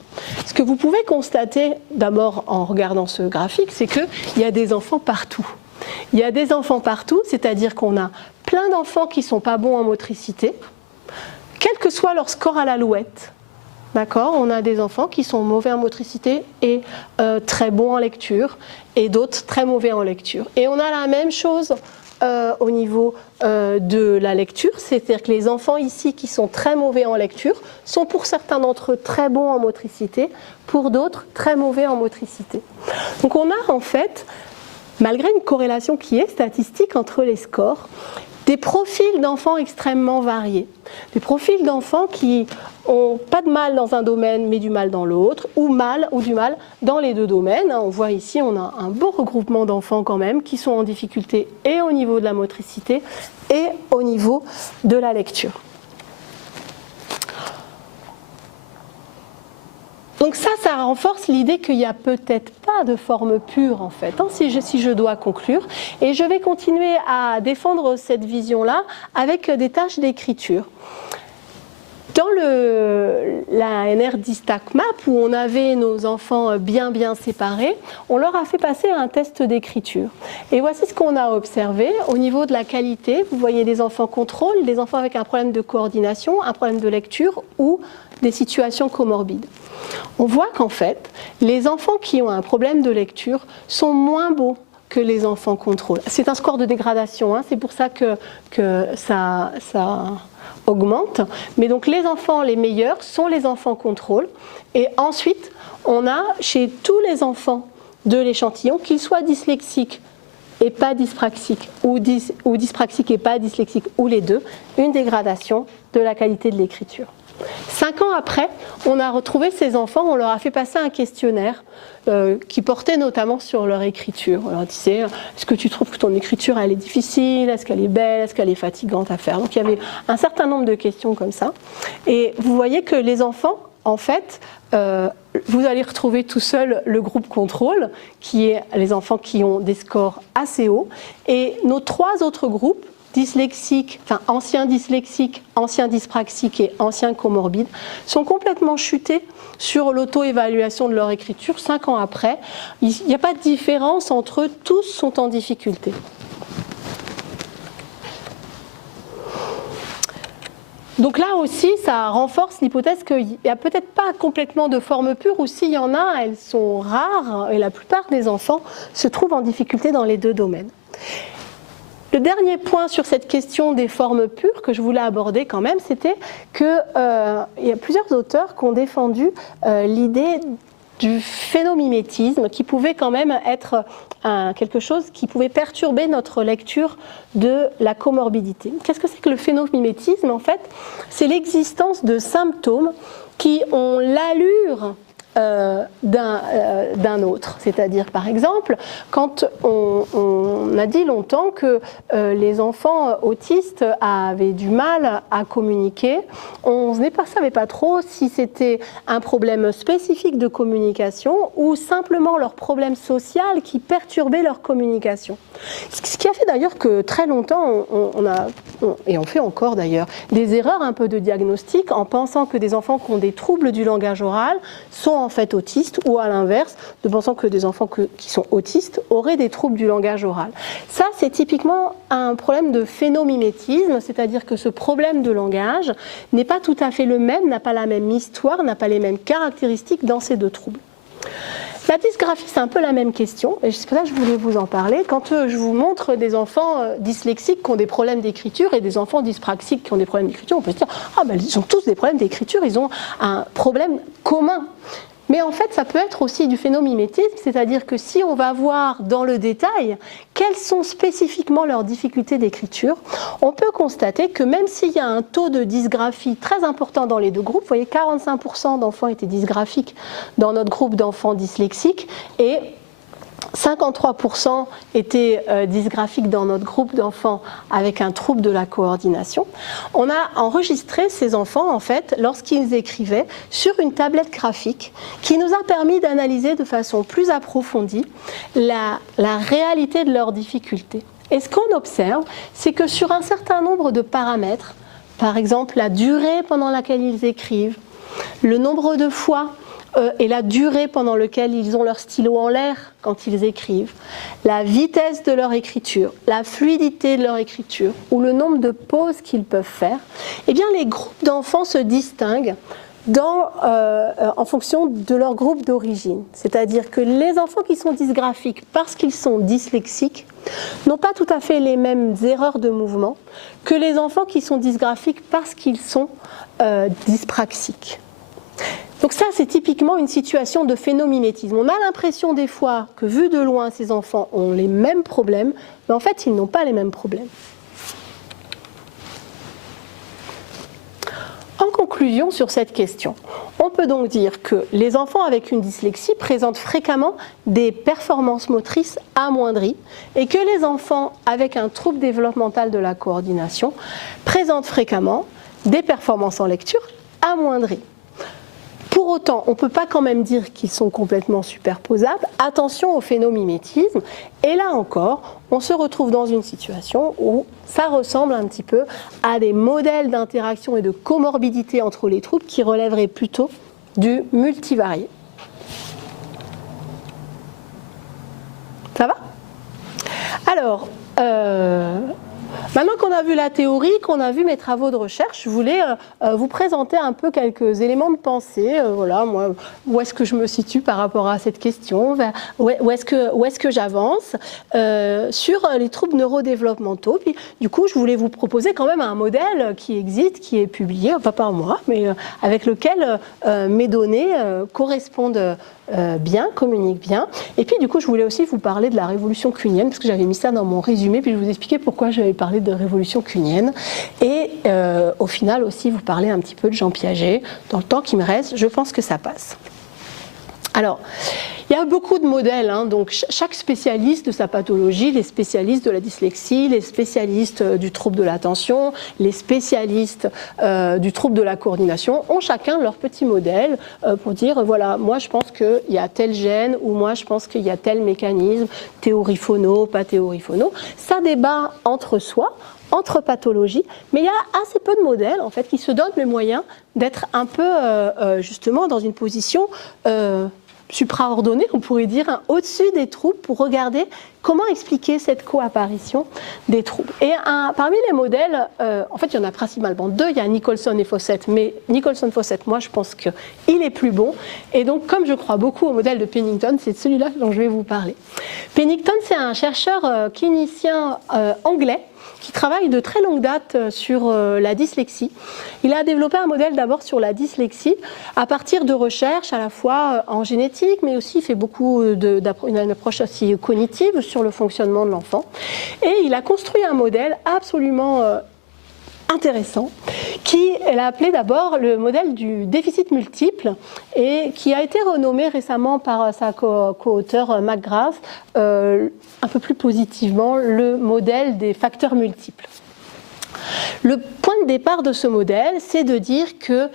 Ce que vous pouvez constater d'abord en regardant ce graphique, c'est qu'il y a des enfants partout. Il y a des enfants partout, c'est-à-dire qu'on a plein d'enfants qui ne sont pas bons en motricité, quel que soit leur score à l'Alouette. D'accord ? On a des enfants qui sont mauvais en motricité et très bons en lecture, et d'autres très mauvais en lecture. Et on a la même chose au niveau de la lecture, c'est-à-dire que les enfants ici qui sont très mauvais en lecture sont pour certains d'entre eux très bons en motricité, pour d'autres très mauvais en motricité. Donc on a en fait, malgré une corrélation qui est statistique entre les scores, des profils d'enfants extrêmement variés. Des profils d'enfants qui n'ont pas de mal dans un domaine mais du mal dans l'autre, ou du mal dans les deux domaines. On voit ici, on a un beau regroupement d'enfants quand même qui sont en difficulté et au niveau de la motricité et au niveau de la lecture. Donc ça renforce l'idée qu'il n'y a peut-être pas de forme pure en fait, si je dois conclure. Et je vais continuer à défendre cette vision-là avec des tâches d'écriture. Dans la NR Distac Map, où on avait nos enfants bien séparés, on leur a fait passer un test d'écriture. Et voici ce qu'on a observé. Au niveau de la qualité, vous voyez des enfants contrôle, des enfants avec un problème de coordination, un problème de lecture ou des situations comorbides. On voit qu'en fait, les enfants qui ont un problème de lecture sont moins beaux que les enfants contrôle. C'est un score de dégradation, hein, c'est pour ça que ça augmente. Mais donc les enfants les meilleurs sont les enfants contrôle. Et ensuite, on a chez tous les enfants de l'échantillon, qu'ils soient dyslexiques et pas dyspraxiques, ou dyspraxiques et pas dyslexiques, ou les deux, une dégradation de la qualité de l'écriture. 5 ans après, on a retrouvé ces enfants, on leur a fait passer un questionnaire qui portait notamment sur leur écriture. On leur disait, est-ce que tu trouves que ton écriture elle est difficile, est-ce qu'elle est belle, est-ce qu'elle est fatigante à faire? Donc il y avait un certain nombre de questions comme ça. Et vous voyez que les enfants, en fait, vous allez retrouver tout seul le groupe contrôle, qui est les enfants qui ont des scores assez hauts. Et nos 3 autres groupes, dyslexiques, enfin anciens dyslexiques, anciens dyspraxiques et anciens comorbides, sont complètement chutés sur l'auto-évaluation de leur écriture 5 ans après. Il n'y a pas de différence entre eux, tous sont en difficulté. Donc là aussi, ça renforce l'hypothèse qu'il n'y a peut-être pas complètement de forme pure, ou s'il y en a, elles sont rares, et la plupart des enfants se trouvent en difficulté dans les 2 domaines. Le dernier point sur cette question des formes pures que je voulais aborder quand même, c'était qu'il y a plusieurs auteurs qui ont défendu l'idée du phénomimétisme qui pouvait quand même être quelque chose qui pouvait perturber notre lecture de la comorbidité. Qu'est-ce que c'est que le phénomimétisme? En fait, c'est l'existence de symptômes qui ont l'allure d'un autre. C'est-à-dire, par exemple, quand on a dit longtemps que les enfants autistes avaient du mal à communiquer, on ne savait pas trop si c'était un problème spécifique de communication ou simplement leur problème social qui perturbait leur communication. Ce qui a fait d'ailleurs que très longtemps, et on fait encore d'ailleurs, des erreurs un peu de diagnostic en pensant que des enfants qui ont des troubles du langage oral sont en fait autistes, ou à l'inverse, de pensant que des enfants qui sont autistes auraient des troubles du langage oral. Ça, c'est typiquement un problème de phénomimétisme, c'est-à-dire que ce problème de langage n'est pas tout à fait le même, n'a pas la même histoire, n'a pas les mêmes caractéristiques dans ces 2 troubles. La dysgraphie, c'est un peu la même question, et c'est pour ça que je voulais vous en parler. Quand je vous montre des enfants dyslexiques qui ont des problèmes d'écriture et des enfants dyspraxiques qui ont des problèmes d'écriture, on peut se dire « Ah ben ils ont tous des problèmes d'écriture, ils ont un problème commun ». Mais en fait, ça peut être aussi du phénomimétisme, c'est-à-dire que si on va voir dans le détail quelles sont spécifiquement leurs difficultés d'écriture, on peut constater que même s'il y a un taux de dysgraphie très important dans les 2 groupes, vous voyez 45% d'enfants étaient dysgraphiques dans notre groupe d'enfants dyslexiques et 53% étaient dysgraphiques dans notre groupe d'enfants avec un trouble de la coordination. On a enregistré ces enfants, en fait, lorsqu'ils écrivaient, sur une tablette graphique qui nous a permis d'analyser de façon plus approfondie la réalité de leurs difficultés. Et ce qu'on observe, c'est que sur un certain nombre de paramètres, par exemple la durée pendant laquelle ils écrivent, le nombre de fois et la durée pendant laquelle ils ont leur stylo en l'air quand ils écrivent, la vitesse de leur écriture, la fluidité de leur écriture ou le nombre de pauses qu'ils peuvent faire, eh bien les groupes d'enfants se distinguent en fonction de leur groupe d'origine. C'est-à-dire que les enfants qui sont dysgraphiques parce qu'ils sont dyslexiques n'ont pas tout à fait les mêmes erreurs de mouvement que les enfants qui sont dysgraphiques parce qu'ils sont dyspraxiques. Donc ça, c'est typiquement une situation de phénomimétisme. On a l'impression des fois que, vu de loin, ces enfants ont les mêmes problèmes, mais en fait, ils n'ont pas les mêmes problèmes. En conclusion sur cette question, on peut donc dire que les enfants avec une dyslexie présentent fréquemment des performances motrices amoindries et que les enfants avec un trouble développemental de la coordination présentent fréquemment des performances en lecture amoindries. Pour autant, on ne peut pas quand même dire qu'ils sont complètement superposables. Attention au phénomimétisme. Et là encore, on se retrouve dans une situation où ça ressemble un petit peu à des modèles d'interaction et de comorbidité entre les troubles qui relèveraient plutôt du multivarié. Ça va ? Alors, maintenant qu'on a vu la théorie, qu'on a vu mes travaux de recherche, je voulais vous présenter un peu quelques éléments de pensée. Voilà, moi, où est-ce que je me situe par rapport à cette question, où est-ce que j'avance sur les troubles neurodéveloppementaux. Puis, du coup, je voulais vous proposer quand même un modèle qui existe, qui est publié, pas par moi, mais avec lequel mes données correspondent bien, communiquent bien. Et puis du coup, je voulais aussi vous parler de la révolution kuhnienne, parce que j'avais mis ça dans mon résumé, puis je vous expliquais pourquoi j'avais parlé de révolution kuhnienne. Et au final aussi, vous parler un petit peu de Jean Piaget. Dans le temps qui me reste, je pense que ça passe. Alors, il y a beaucoup de modèles, hein, donc chaque spécialiste de sa pathologie, les spécialistes de la dyslexie, les spécialistes du trouble de l'attention, les spécialistes du trouble de la coordination, ont chacun leur petit modèle pour dire, voilà, moi je pense qu'il y a tel gène, ou moi je pense qu'il y a tel mécanisme, théorie phono, pas théorie phono. Ça débat entre soi, entre pathologies, mais il y a assez peu de modèles en fait, qui se donnent les moyens d'être un peu justement dans une position supraordonnée, on pourrait dire, hein, au-dessus des troubles pour regarder comment expliquer cette coapparition des troubles. Et parmi les modèles, en fait il y en a principalement deux, il y a Nicholson et Fawcett, mais Nicholson-Fawcett, moi je pense qu'il est plus bon, et donc comme je crois beaucoup au modèle de Pennington, c'est de celui-là dont je vais vous parler. Pennington, c'est un chercheur clinicien anglais qui travaille de très longue date sur la dyslexie. Il a développé un modèle d'abord sur la dyslexie à partir de recherches à la fois en génétique, mais aussi il fait beaucoup une approche aussi cognitive sur le fonctionnement de l'enfant. Et il a construit un modèle absolument intéressant, qu'il a appelé d'abord le modèle du déficit multiple et qui a été renommé récemment par sa co-auteur McGrath un peu plus positivement le modèle des facteurs multiples. Le point de départ de ce modèle, c'est de dire qu'il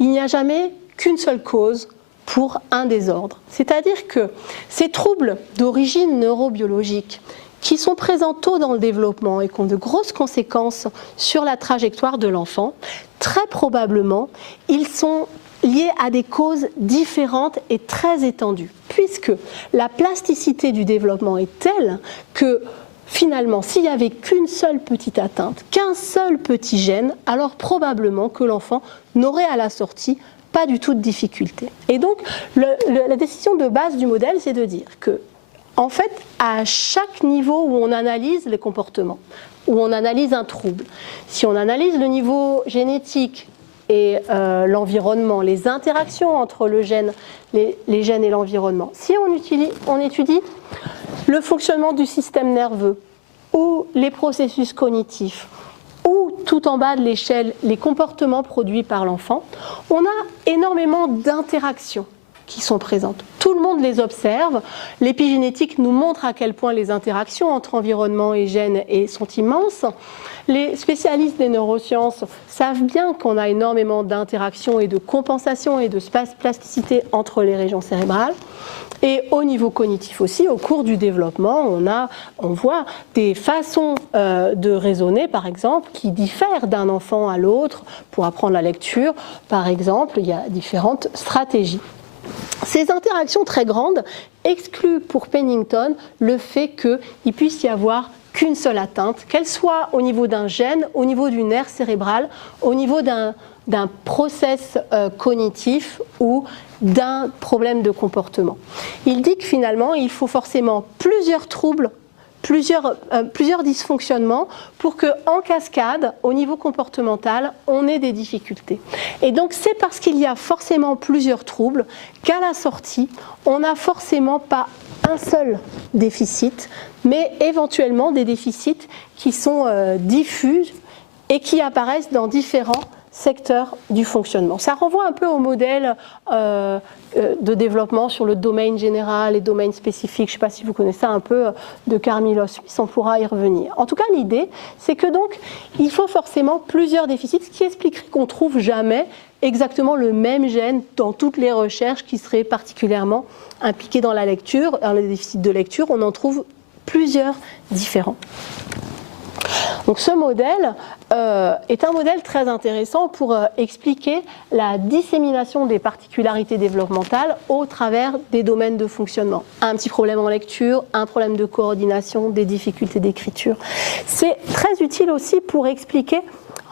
n'y a jamais qu'une seule cause pour un désordre. C'est-à-dire que ces troubles d'origine neurobiologique qui sont présents tôt dans le développement et qui ont de grosses conséquences sur la trajectoire de l'enfant, très probablement, ils sont liés à des causes différentes et très étendues, puisque la plasticité du développement est telle que finalement, s'il n'y avait qu'une seule petite atteinte, qu'un seul petit gène, alors probablement que l'enfant n'aurait à la sortie pas du tout de difficulté. Et donc, la décision de base du modèle, c'est de dire que en fait, à chaque niveau où on analyse les comportements, où on analyse un trouble, si on analyse le niveau génétique et l'environnement, les interactions entre les gènes et l'environnement, si on étudie le fonctionnement du système nerveux ou les processus cognitifs, ou tout en bas de l'échelle, les comportements produits par l'enfant, on a énormément d'interactions qui sont présentes. Tout le monde les observe. L'épigénétique nous montre à quel point les interactions entre environnement et gènes sont immenses. Les spécialistes des neurosciences savent bien qu'on a énormément d'interactions et de compensation et de plasticité entre les régions cérébrales. Et au niveau cognitif aussi, au cours du développement, on voit des façons de raisonner, par exemple, qui diffèrent d'un enfant à l'autre. Pour apprendre la lecture, par exemple, il y a différentes stratégies. Ces interactions très grandes excluent pour Pennington le fait qu'il puisse y avoir qu'une seule atteinte, qu'elle soit au niveau d'un gène, au niveau du nerf cérébral, au niveau d'un process cognitif ou d'un problème de comportement. Il dit que finalement, il faut forcément plusieurs troubles, plusieurs dysfonctionnements pour qu'en cascade, au niveau comportemental, on ait des difficultés. Et donc c'est parce qu'il y a forcément plusieurs troubles qu'à la sortie, on n'a forcément pas un seul déficit, mais éventuellement des déficits qui sont diffus et qui apparaissent dans différents secteurs du fonctionnement. Ça renvoie un peu au modèle de développement sur le domaine général et domaine spécifique. Je ne sais pas si vous connaissez ça un peu de Carl Mills-Smith, on pourra y revenir. En tout cas, l'idée, c'est que donc, il faut forcément plusieurs déficits, ce qui expliquerait qu'on ne trouve jamais exactement le même gène dans toutes les recherches qui seraient particulièrement impliquées dans la lecture. Dans les déficits de lecture, on en trouve plusieurs différents. Donc ce modèle est un modèle très intéressant pour expliquer la dissémination des particularités développementales au travers des domaines de fonctionnement. Un petit problème en lecture, un problème de coordination, des difficultés d'écriture. C'est très utile aussi pour expliquer,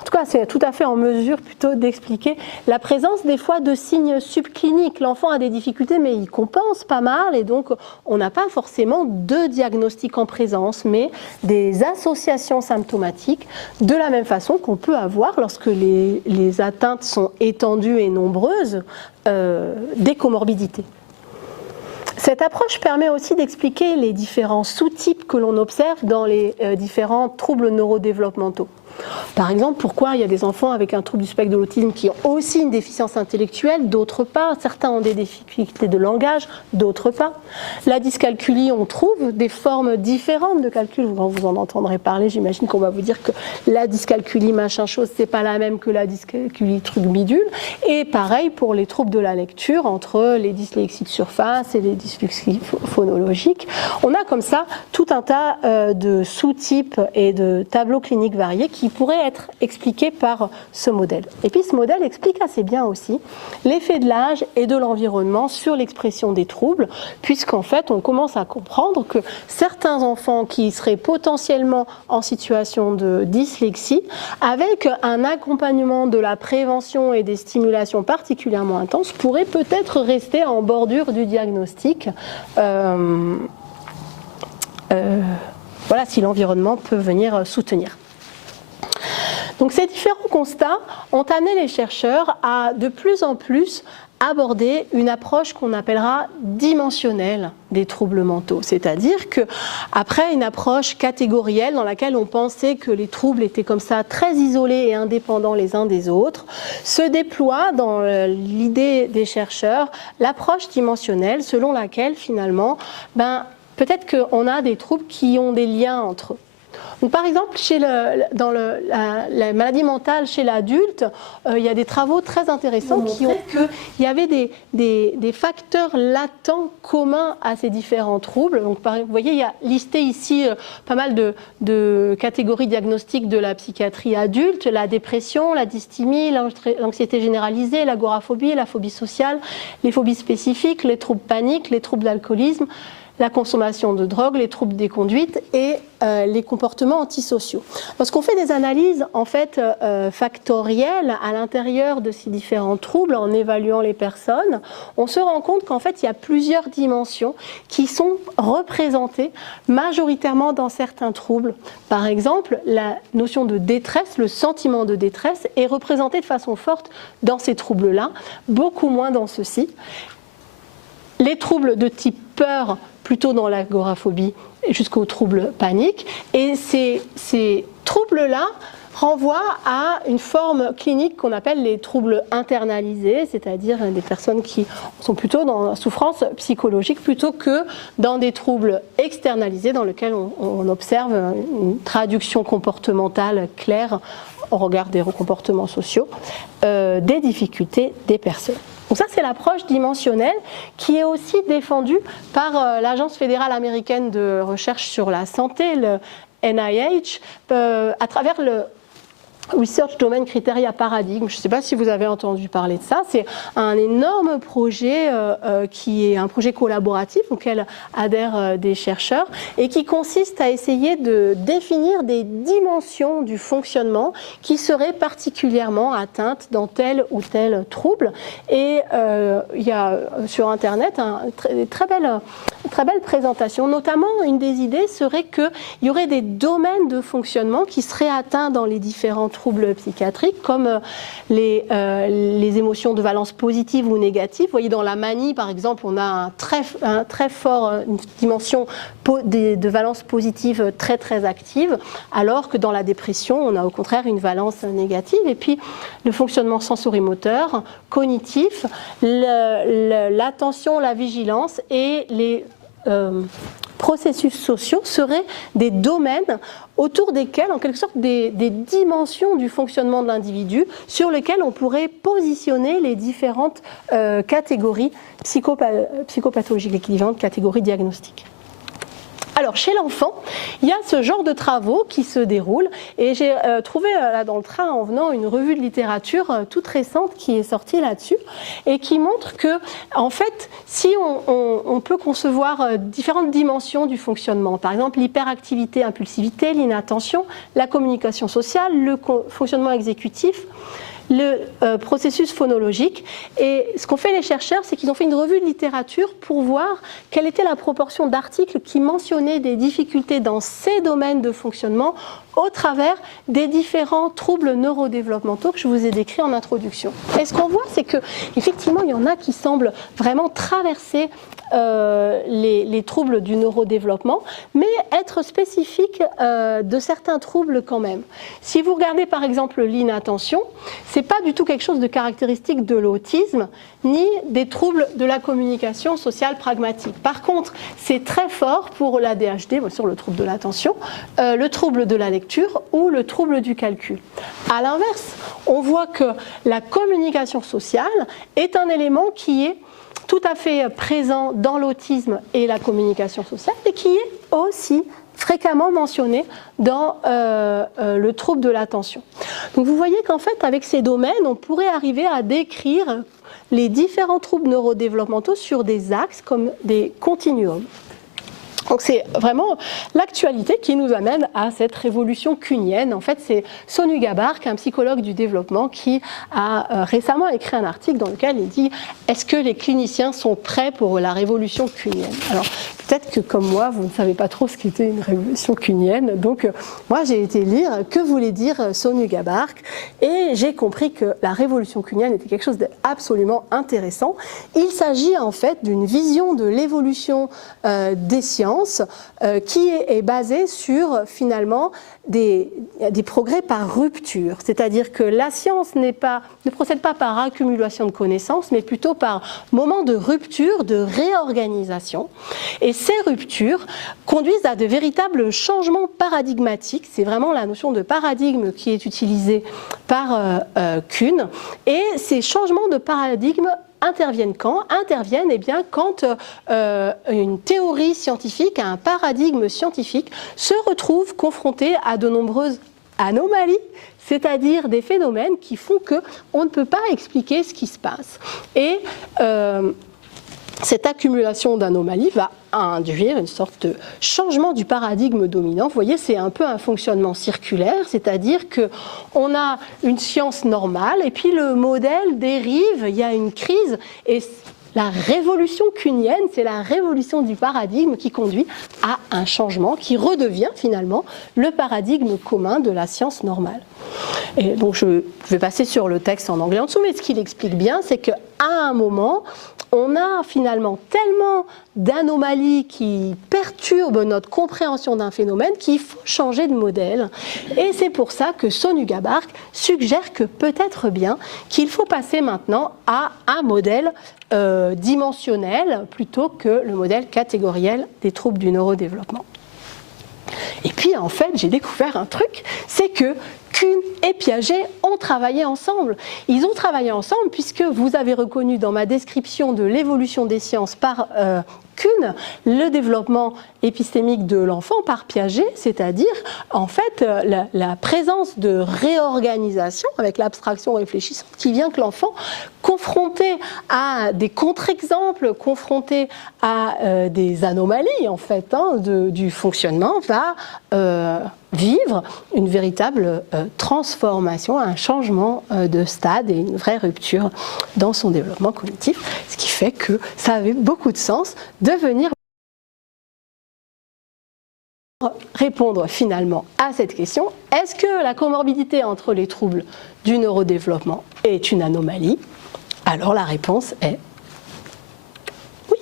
en tout cas c'est tout à fait en mesure plutôt d'expliquer la présence des fois de signes subcliniques. L'enfant a des difficultés mais il compense pas mal et donc on n'a pas forcément de diagnostic en présence mais des associations symptomatiques de la même façon qu'on peut avoir lorsque les atteintes sont étendues et nombreuses des comorbidités. Cette approche permet aussi d'expliquer les différents sous-types que l'on observe dans les différents troubles neurodéveloppementaux. Par exemple, pourquoi il y a des enfants avec un trouble du spectre de l'autisme qui ont aussi une déficience intellectuelle, d'autres pas. Certains ont des difficultés de langage, d'autres pas. La dyscalculie, on trouve des formes différentes de calcul. Quand vous en entendrez parler, j'imagine qu'on va vous dire que la dyscalculie machin chose, c'est pas la même que la dyscalculie truc bidule. Et pareil pour les troubles de la lecture, entre les dyslexies de surface et les dyslexies phonologiques. On a comme ça tout un tas de sous-types et de tableaux cliniques variés qui pourrait être expliqué par ce modèle. Et puis ce modèle explique assez bien aussi l'effet de l'âge et de l'environnement sur l'expression des troubles, puisqu'en fait on commence à comprendre que certains enfants qui seraient potentiellement en situation de dyslexie, avec un accompagnement de la prévention et des stimulations particulièrement intenses, pourraient peut-être rester en bordure du diagnostic. Voilà, si l'environnement peut venir soutenir. Donc ces différents constats ont amené les chercheurs à de plus en plus aborder une approche qu'on appellera dimensionnelle des troubles mentaux. C'est-à-dire qu'après une approche catégorielle dans laquelle on pensait que les troubles étaient comme ça très isolés et indépendants les uns des autres, se déploie dans l'idée des chercheurs l'approche dimensionnelle selon laquelle finalement, peut-être qu'on a des troubles qui ont des liens entre eux. Donc, par exemple, dans la maladie mentale chez l'adulte, il y a des travaux très intéressants qui ont montré qu'il y avait des facteurs latents communs à ces différents troubles. Donc, vous voyez, il y a listé ici pas mal de catégories diagnostiques de la psychiatrie adulte, la dépression, la dysthymie, l'anxiété généralisée, l'agoraphobie, la phobie sociale, les phobies spécifiques, les troubles paniques, les troubles d'alcoolisme, la consommation de drogue, les troubles des conduites et les comportements antisociaux. Lorsqu'on fait des analyses en fait factorielles à l'intérieur de ces différents troubles, en évaluant les personnes, on se rend compte qu'en fait il y a plusieurs dimensions qui sont représentées majoritairement dans certains troubles. Par exemple, la notion de détresse, le sentiment de détresse est représenté de façon forte dans ces troubles-là, beaucoup moins dans ceux-ci. Les troubles de type peur, plutôt dans l'agoraphobie jusqu'aux troubles paniques. Et ces troubles-là renvoient à une forme clinique qu'on appelle les troubles internalisés, c'est-à-dire des personnes qui sont plutôt dans la souffrance psychologique plutôt que dans des troubles externalisés dans lesquels on observe une traduction comportementale claire au regard des comportements sociaux, des difficultés des personnes. Donc ça, c'est l'approche dimensionnelle qui est aussi défendue par l'Agence fédérale américaine de recherche sur la santé, le NIH, à travers le Research Domain Criteria Paradigm. Je ne sais pas si vous avez entendu parler de ça. C'est un énorme projet qui est un projet collaboratif auquel adhèrent des chercheurs et qui consiste à essayer de définir des dimensions du fonctionnement qui seraient particulièrement atteintes dans tel ou tel trouble. Et il y a sur Internet une très belle présentation. Notamment, une des idées serait qu'il y aurait des domaines de fonctionnement qui seraient atteints dans les différents troubles troubles psychiatriques, comme les émotions de valence positive ou négative. Vous voyez, dans la manie, par exemple, on a une dimension de valence positive très active, alors que dans la dépression, on a au contraire une valence négative. Et puis, le fonctionnement sensorimoteur, cognitif, l'attention, la vigilance et les processus sociaux seraient des domaines autour desquels, en quelque sorte, des dimensions du fonctionnement de l'individu sur lesquelles on pourrait positionner les différentes catégories psychopathologiques, les différentes catégories diagnostiques. Alors, chez l'enfant, il y a ce genre de travaux qui se déroulent et j'ai trouvé là dans le train en venant une revue de littérature toute récente qui est sortie là-dessus et qui montre que, en fait, si on peut concevoir différentes dimensions du fonctionnement, par exemple l'hyperactivité, impulsivité, l'inattention, la communication sociale, le fonctionnement exécutif, le processus phonologique. Et ce qu'ont fait les chercheurs, c'est qu'ils ont fait une revue de littérature pour voir quelle était la proportion d'articles qui mentionnaient des difficultés dans ces domaines de fonctionnement au travers des différents troubles neurodéveloppementaux que je vous ai décrits en introduction. Et ce qu'on voit, c'est qu'effectivement, il y en a qui semblent vraiment traverser les troubles du neurodéveloppement, mais être spécifiques de certains troubles quand même. Si vous regardez par exemple l'inattention, ce n'est pas du tout quelque chose de caractéristique de l'autisme, ni des troubles de la communication sociale pragmatique. Par contre, c'est très fort pour l'ADHD, bien sûr le trouble de l'attention, le trouble de la lecture ou le trouble du calcul. À l'inverse, on voit que la communication sociale est un élément qui est tout à fait présent dans l'autisme et la communication sociale et qui est aussi fréquemment mentionné dans le trouble de l'attention. Donc vous voyez qu'en fait, avec ces domaines, on pourrait arriver à décrire les différents troubles neurodéveloppementaux sur des axes comme des continuums. Donc c'est vraiment l'actualité qui nous amène à cette révolution kuhnienne. En fait, c'est Sonu Gabark, un psychologue du développement, qui a récemment écrit un article dans lequel il dit « Est-ce que les cliniciens sont prêts pour la révolution kuhnienne ?» Alors peut-être que comme moi, vous ne savez pas trop ce qu'était une révolution kuhnienne. Donc moi, j'ai été lire « Que voulait dire Sonu Gabark ?» et j'ai compris que la révolution kuhnienne était quelque chose d'absolument intéressant. Il s'agit en fait d'une vision de l'évolution des sciences qui est basée sur finalement des progrès par rupture. C'est-à-dire que la science ne procède pas par accumulation de connaissances, mais plutôt par moment de rupture, de réorganisation. Et ces ruptures conduisent à de véritables changements paradigmatiques. C'est vraiment la notion de paradigme qui est utilisée par Kuhn. Et ces changements de paradigme interviennent quand? Interviennent quand une théorie scientifique, un paradigme scientifique se retrouve confronté à de nombreuses anomalies, c'est-à-dire des phénomènes qui font qu'on ne peut pas expliquer ce qui se passe. Et cette accumulation d'anomalies va induire une sorte de changement du paradigme dominant. Vous voyez, c'est un peu un fonctionnement circulaire, c'est-à-dire qu'on a une science normale et puis le modèle dérive, il y a une crise et la révolution kuhnienne, c'est la révolution du paradigme qui conduit à un changement qui redevient finalement le paradigme commun de la science normale. Et donc je vais passer sur le texte en anglais en dessous, mais ce qu'il explique bien, c'est qu'à un moment, on a finalement tellement d'anomalies qui perturbent notre compréhension d'un phénomène qu'il faut changer de modèle. Et c'est pour ça que Sonu Gabark suggère que peut-être bien qu'il faut passer maintenant à un modèle dimensionnel plutôt que le modèle catégoriel des troubles du neurodéveloppement. Et puis en fait, j'ai découvert un truc, c'est que Kuhn et Piaget ont travaillé ensemble. Ils ont travaillé ensemble puisque vous avez reconnu dans ma description de l'évolution des sciences par Kuhn le développement épistémique de l'enfant par Piaget, c'est-à-dire en fait la présence de réorganisation avec l'abstraction réfléchissante qui vient que l'enfant, confronté à des contre-exemples, confronté à des anomalies en fait du fonctionnement, va vivre une véritable transformation, un changement de stade et une vraie rupture dans son développement cognitif, ce qui fait que ça avait beaucoup de sens de venir Répondre finalement à cette question, est-ce que la comorbidité entre les troubles du neurodéveloppement est une anomalie? Alors la réponse est oui,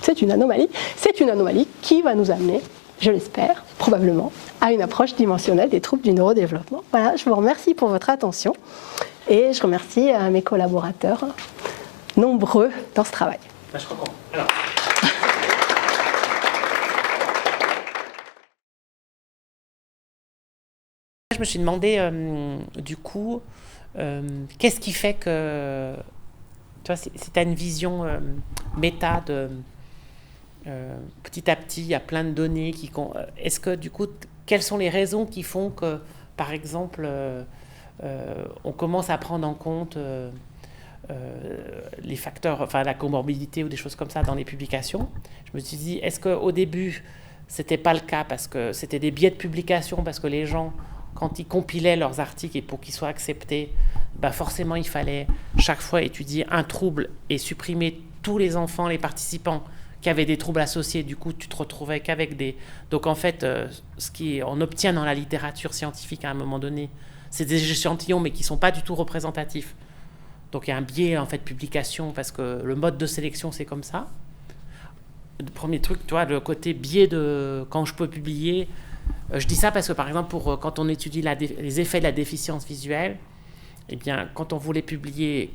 c'est une anomalie. C'est une anomalie qui va nous amener, je l'espère, probablement, à une approche dimensionnelle des troubles du neurodéveloppement. Voilà, je vous remercie pour votre attention et je remercie mes collaborateurs nombreux dans ce travail. Je comprends. Alors. Je me suis demandé, du coup, qu'est-ce qui fait que, tu vois, si tu as une vision méta de petit à petit, il y a plein de données qui... Est-ce que, du coup, quelles sont les raisons qui font que, par exemple, on commence à prendre en compte les facteurs, enfin la comorbidité ou des choses comme ça dans les publications? Je me suis dit, est-ce qu'au début, c'était pas le cas parce que c'était des biais de publication, parce que les gens, quand ils compilaient leurs articles et pour qu'ils soient acceptés, bah forcément il fallait chaque fois étudier un trouble et supprimer tous les enfants, les participants qui avaient des troubles associés. Du coup, tu te retrouvais qu'avec des... Donc en fait, ce qu'on obtient dans la littérature scientifique à un moment donné, c'est des échantillons mais qui ne sont pas du tout représentatifs. Donc il y a un biais en fait de publication parce que le mode de sélection c'est comme ça. Le premier truc, tu vois, le côté biais de quand je peux publier. Je dis ça parce que, par exemple, quand on étudie les effets de la déficience visuelle, eh bien, quand on veut publier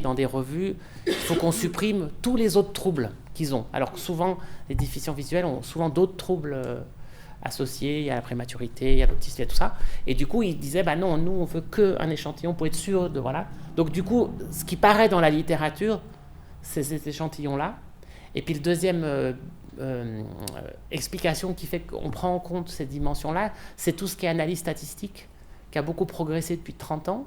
dans des revues, il faut qu'on supprime tous les autres troubles qu'ils ont. Alors que souvent, les déficients visuels ont souvent d'autres troubles associés. Il y a la prématurité, il y a l'autisme, il y a tout ça. Et du coup, ils disaient, bah non, nous, on veut qu'un échantillon pour être sûr de... Voilà. Donc, du coup, ce qui paraît dans la littérature, c'est ces échantillons-là. Et puis, le deuxième... explication qui fait qu'on prend en compte ces dimensions-là, c'est tout ce qui est analyse statistique, qui a beaucoup progressé depuis 30 ans.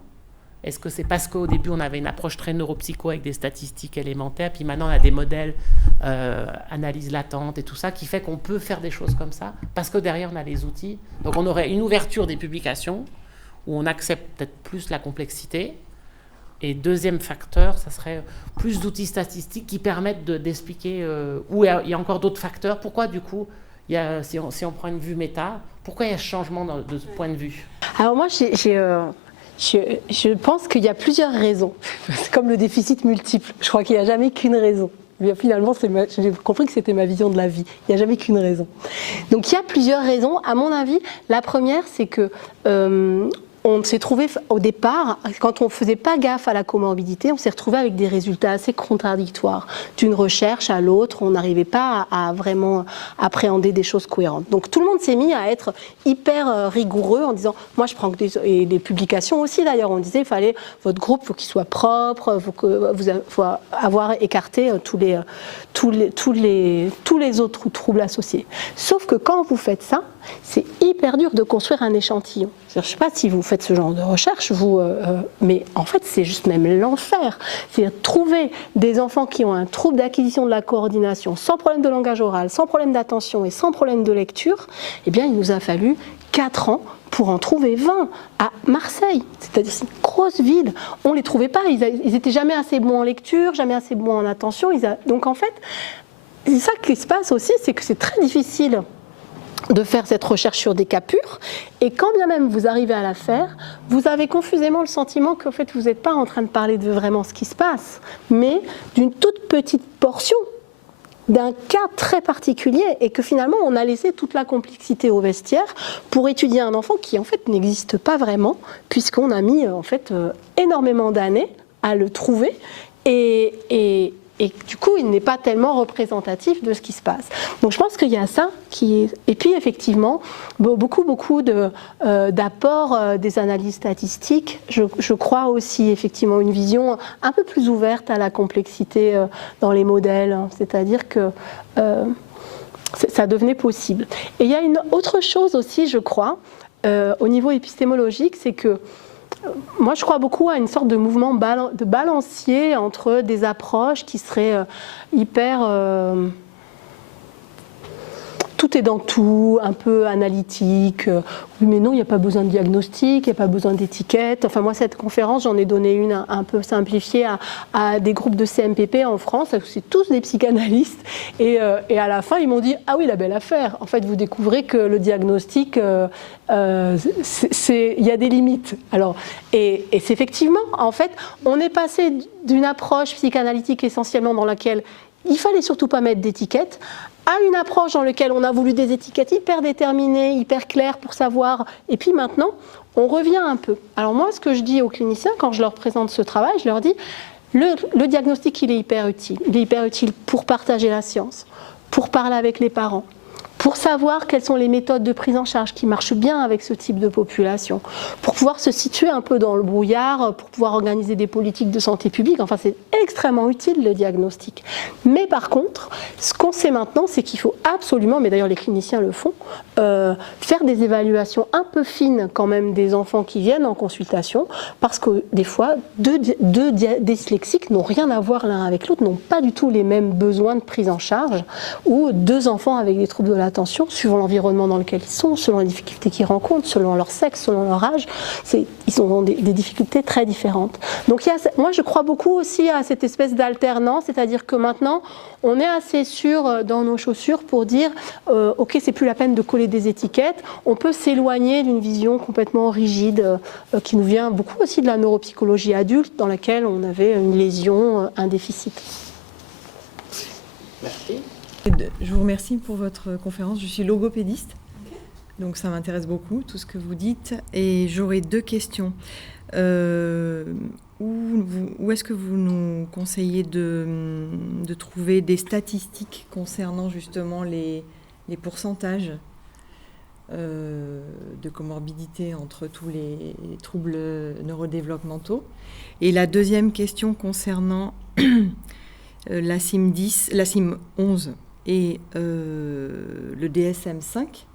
Est-ce que c'est parce qu'au début, on avait une approche très neuropsycho avec des statistiques élémentaires, puis maintenant, on a des modèles, analyse latente et tout ça, qui fait qu'on peut faire des choses comme ça, parce que derrière, on a les outils. Donc, on aurait une ouverture des publications, où on accepte peut-être plus la complexité. Et deuxième facteur, ça serait plus d'outils statistiques qui permettent d'expliquer où il y a encore d'autres facteurs. Pourquoi, du coup, si on prend une vue méta, pourquoi il y a ce changement de ce point de vue? Alors moi, je pense qu'il y a plusieurs raisons. C'est comme le déficit multiple. Je crois qu'il n'y a jamais qu'une raison. Bien, finalement, j'ai compris que c'était ma vision de la vie. Il n'y a jamais qu'une raison. Donc il y a plusieurs raisons. À mon avis, la première, c'est que... on s'est trouvé au départ, quand on ne faisait pas gaffe à la comorbidité, on s'est retrouvé avec des résultats assez contradictoires. D'une recherche à l'autre, on n'arrivait pas à vraiment appréhender des choses cohérentes. Donc tout le monde s'est mis à être hyper rigoureux en disant, moi je prends que et des publications aussi d'ailleurs, on disait, votre groupe, il faut qu'il soit propre, faut avoir écarté tous les autres troubles associés. Sauf que quand vous faites ça, c'est hyper dur de construire un échantillon. Je ne sais pas si vous faites ce genre de recherche, mais en fait, c'est juste même l'enfer. C'est trouver des enfants qui ont un trouble d'acquisition de la coordination, sans problème de langage oral, sans problème d'attention et sans problème de lecture. Eh bien, il nous a fallu 4 ans pour en trouver 20 à Marseille. C'est-à-dire c'est une grosse ville. On ne les trouvait pas. Ils n'étaient jamais assez bons en lecture, jamais assez bons en attention. Donc en fait, c'est ça qui se passe aussi, c'est que c'est très difficile de faire cette recherche sur des cas purs, et quand bien même vous arrivez à la faire, vous avez confusément le sentiment qu'en fait vous n'êtes pas en train de parler de vraiment ce qui se passe, mais d'une toute petite portion d'un cas très particulier, et que finalement on a laissé toute la complexité au vestiaire pour étudier un enfant qui en fait n'existe pas vraiment, puisqu'on a mis en fait énormément d'années à le trouver, et du coup, il n'est pas tellement représentatif de ce qui se passe. Donc je pense qu'il y a ça qui est... Et puis effectivement, beaucoup d'apports des analyses statistiques. Je crois aussi effectivement une vision un peu plus ouverte à la complexité dans les modèles. C'est-à-dire que ça devenait possible. Et il y a une autre chose aussi, je crois, au niveau épistémologique, c'est que moi, je crois beaucoup à une sorte de mouvement de balancier entre des approches qui seraient hyper tout est dans tout, un peu analytique. Oui, mais non, il n'y a pas besoin de diagnostic, il n'y a pas besoin d'étiquette. Enfin, moi, cette conférence, j'en ai donné une un peu simplifiée à des groupes de CMPP en France. C'est tous des psychanalystes. Et à la fin, ils m'ont dit « Ah oui, la belle affaire !» En fait, vous découvrez que le diagnostic, il y a des limites. Alors, et c'est effectivement, en fait, on est passé d'une approche psychanalytique essentiellement dans laquelle il fallait surtout pas mettre d'étiquette, à une approche dans laquelle on a voulu des étiquettes hyper déterminées, hyper claires pour savoir. Et puis maintenant, on revient un peu. Alors moi, ce que je dis aux cliniciens, quand je leur présente ce travail, je leur dis, le diagnostic, il est hyper utile. Il est hyper utile pour partager la science, pour parler avec les parents, pour savoir quelles sont les méthodes de prise en charge qui marchent bien avec ce type de population, pour pouvoir se situer un peu dans le brouillard, pour pouvoir organiser des politiques de santé publique. Enfin, c'est extrêmement utile le diagnostic. Mais par contre, ce qu'on sait maintenant, c'est qu'il faut absolument, mais d'ailleurs les cliniciens le font, faire des évaluations un peu fines quand même des enfants qui viennent en consultation, parce que des fois, deux dyslexiques n'ont rien à voir l'un avec l'autre, n'ont pas du tout les mêmes besoins de prise en charge, ou deux enfants avec des troubles de l'attention, suivant l'environnement dans lequel ils sont, selon les difficultés qu'ils rencontrent, selon leur sexe, selon leur âge, ils ont des difficultés très différentes. Donc moi je crois beaucoup aussi à cette espèce d'alternance, c'est-à-dire que maintenant on est assez sûr dans nos chaussures pour dire ok, c'est plus la peine de coller des étiquettes, on peut s'éloigner d'une vision complètement rigide qui nous vient beaucoup aussi de la neuropsychologie adulte dans laquelle on avait une lésion, un déficit. Merci. Je vous remercie pour votre conférence. Je suis logopédiste, donc ça m'intéresse beaucoup, tout ce que vous dites. Et j'aurais deux questions. Où est-ce que vous nous conseillez de trouver des statistiques concernant justement les pourcentages de comorbidité entre tous les troubles neurodéveloppementaux? Et la deuxième question concernant la CIM-10, la CIM-11 et le DSM-5,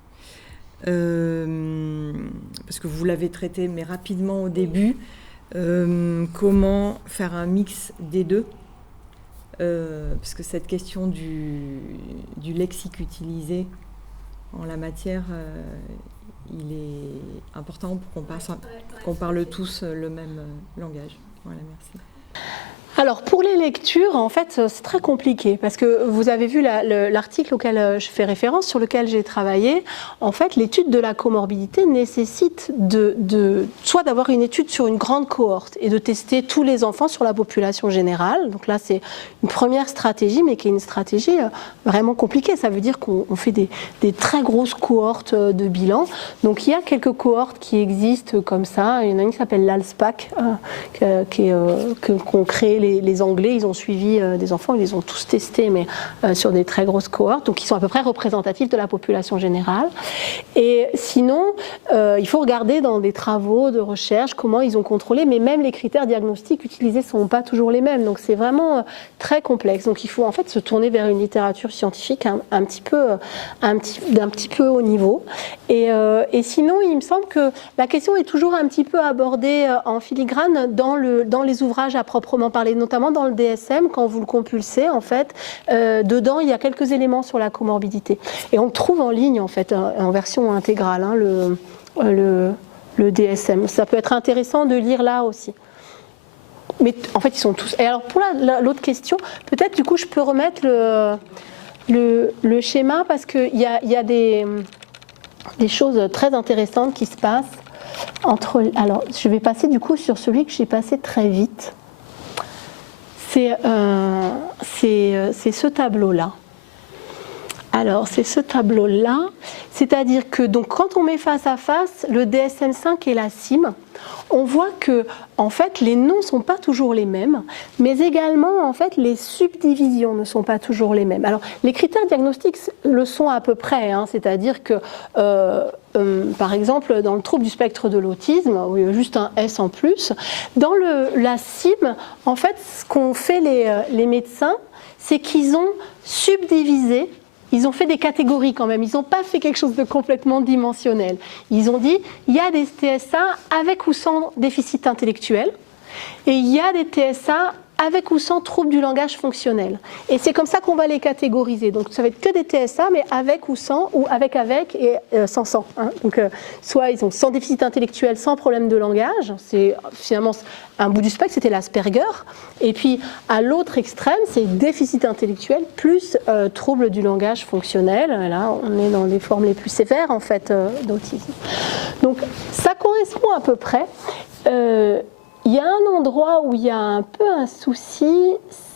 parce que vous l'avez traité, mais rapidement au début, comment faire un mix des deux, parce que cette question du lexique utilisé en la matière, il est important pour qu'on parle tous le même langage. Voilà, merci. Alors pour les lectures, en fait, c'est très compliqué parce que vous avez vu l'article auquel je fais référence, sur lequel j'ai travaillé. En fait, l'étude de la comorbidité nécessite soit d'avoir une étude sur une grande cohorte et de tester tous les enfants sur la population générale. Donc là, c'est une première stratégie, mais qui est une stratégie vraiment compliquée. Ça veut dire qu'on fait des très grosses cohortes de bilan. Donc il y a quelques cohortes qui existent comme ça. Il y en a une qui s'appelle l'ALSPAC, qu'ont créé les Anglais. Ils ont suivi des enfants, ils les ont tous testés, mais sur des très grosses cohortes, donc ils sont à peu près représentatifs de la population générale. Et sinon, il faut regarder dans des travaux de recherche comment ils ont contrôlé, mais même les critères diagnostiques utilisés ne sont pas toujours les mêmes, donc c'est vraiment très complexe. Donc il faut en fait se tourner vers une littérature scientifique d'un petit peu haut niveau. Et sinon, il me semble que la question est toujours un petit peu abordée en filigrane dans les ouvrages à proprement parler, notamment dans le DSM, quand vous le compulsez, en fait, dedans, il y a quelques éléments sur la comorbidité. Et on le trouve en ligne, en fait, en version intégrale, hein, le DSM. Ça peut être intéressant de lire là aussi. Mais en fait, ils sont tous... Et alors, pour l'autre question, peut-être, du coup, je peux remettre le schéma, parce qu'il y a des choses très intéressantes qui se passent entre... Alors, je vais passer, du coup, sur celui que j'ai passé très vite. C'est ce tableau-là. Alors, c'est ce tableau-là, c'est-à-dire que donc, quand on met face à face le DSM-5 et la CIM, on voit que en fait, les noms ne sont pas toujours les mêmes, mais également en fait, les subdivisions ne sont pas toujours les mêmes. Alors, les critères diagnostiques le sont à peu près, hein, c'est-à-dire que par exemple, dans le trouble du spectre de l'autisme, où il y a juste un S en plus, dans la CIM, en fait, ce qu'ont fait les médecins, c'est qu'ils ont subdivisé. Ils ont fait des catégories quand même, ils n'ont pas fait quelque chose de complètement dimensionnel. Ils ont dit, il y a des TSA avec ou sans déficit intellectuel, et il y a des TSA avec ou sans trouble du langage fonctionnel. Et c'est comme ça qu'on va les catégoriser. Donc ça va être que des TSA, mais avec ou sans, ou avec et sans. Hein. Donc soit ils ont sans déficit intellectuel, sans problème de langage, c'est finalement un bout du spectre, c'était l'Asperger. Et puis à l'autre extrême, c'est déficit intellectuel plus trouble du langage fonctionnel. Là, on est dans les formes les plus sévères en fait d'autisme. Donc ça correspond à peu près. Il y a un endroit où il y a un peu un souci,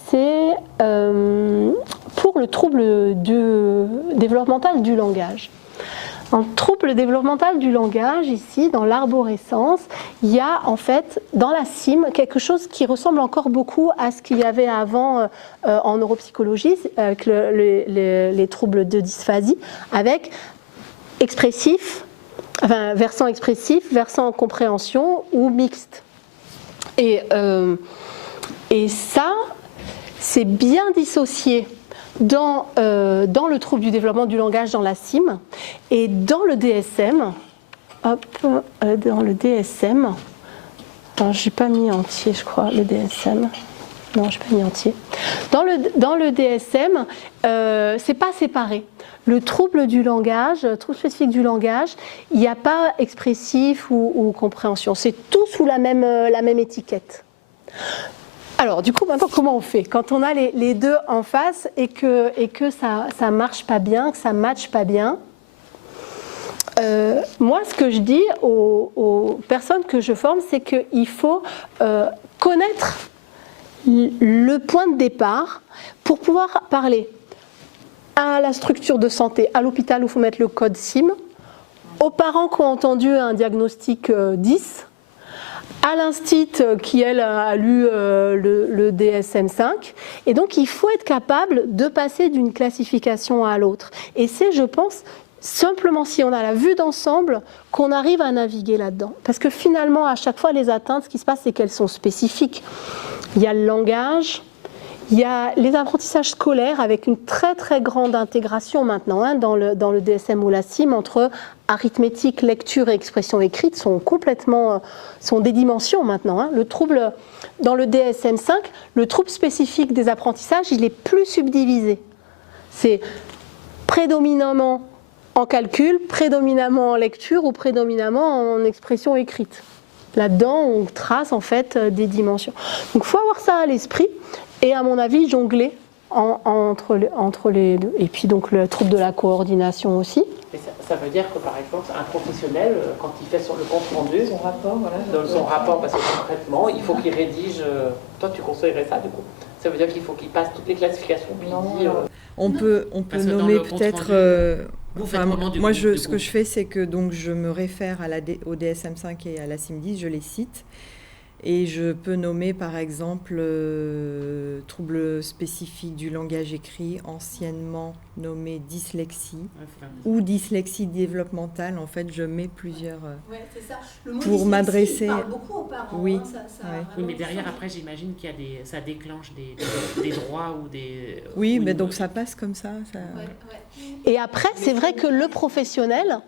c'est pour le trouble développemental du langage. En trouble développemental du langage, ici, dans l'arborescence, il y a en fait, dans la CIM, quelque chose qui ressemble encore beaucoup à ce qu'il y avait avant en neuropsychologie, avec les troubles de dysphasie, avec expressif, enfin, versant expressif, versant compréhension ou mixte. Et ça, c'est bien dissocié dans le trouble du développement du langage dans la CIM et dans le DSM. Dans le DSM, je n'ai pas mis entier, je crois, le DSM. Non, je n'ai pas mis entier. Dans le DSM, c'est pas séparé. Le trouble du langage, trouble spécifique du langage, il n'y a pas expressif ou compréhension. C'est tout sous la même étiquette. Alors, du coup, maintenant, comment on fait quand on a les deux en face et que ça ne marche pas bien, que ça ne matche pas bien? Moi, ce que je dis aux personnes que je forme, c'est qu'il faut connaître le point de départ pour pouvoir parler à la structure de santé, à l'hôpital où il faut mettre le code SIM, aux parents qui ont entendu un diagnostic 10, à l'instit qui, elle, a lu le DSM-5. Et donc, il faut être capable de passer d'une classification à l'autre. Et c'est, je pense, simplement si on a la vue d'ensemble qu'on arrive à naviguer là-dedans. Parce que finalement, à chaque fois, les atteintes, ce qui se passe, c'est qu'elles sont spécifiques. Il y a le langage, il y a les apprentissages scolaires avec une très très grande intégration maintenant dans le DSM ou la CIM entre arithmétique, lecture et expression écrite sont des dimensions maintenant. Hein. Le trouble dans le DSM-5, le trouble spécifique des apprentissages, il est plus subdivisé. C'est prédominamment en calcul, prédominamment en lecture ou prédominamment en expression écrite. Là-dedans, on trace en fait des dimensions. Donc il faut avoir ça à l'esprit. Et à mon avis, jongler entre les deux. Et puis donc le trouble de la coordination aussi. Et ça veut dire que par exemple, un professionnel, quand il fait le compte rendu, son rapport, voilà, dans son rapport, parce que concrètement, il faut qu'il rédige. Toi, tu conseillerais ça du coup? Ça veut dire qu'il faut qu'il passe toutes les classifications. On peut nommer peut-être. Moi, ce que je fais, c'est que donc je me réfère au DSM-5 et à la CIM-10, je les cite. Et je peux nommer par exemple trouble spécifique du langage écrit, anciennement nommé dyslexie, ou dyslexie développementale. En fait, je mets plusieurs c'est ça. Le mot pour m'adresser. Parle beaucoup aux parents. Oui. Oui, mais derrière, après, j'imagine qu'il y a ça déclenche des droits ou des. Oui, mais donc ça passe comme ça. Et après, c'est vrai que le professionnel,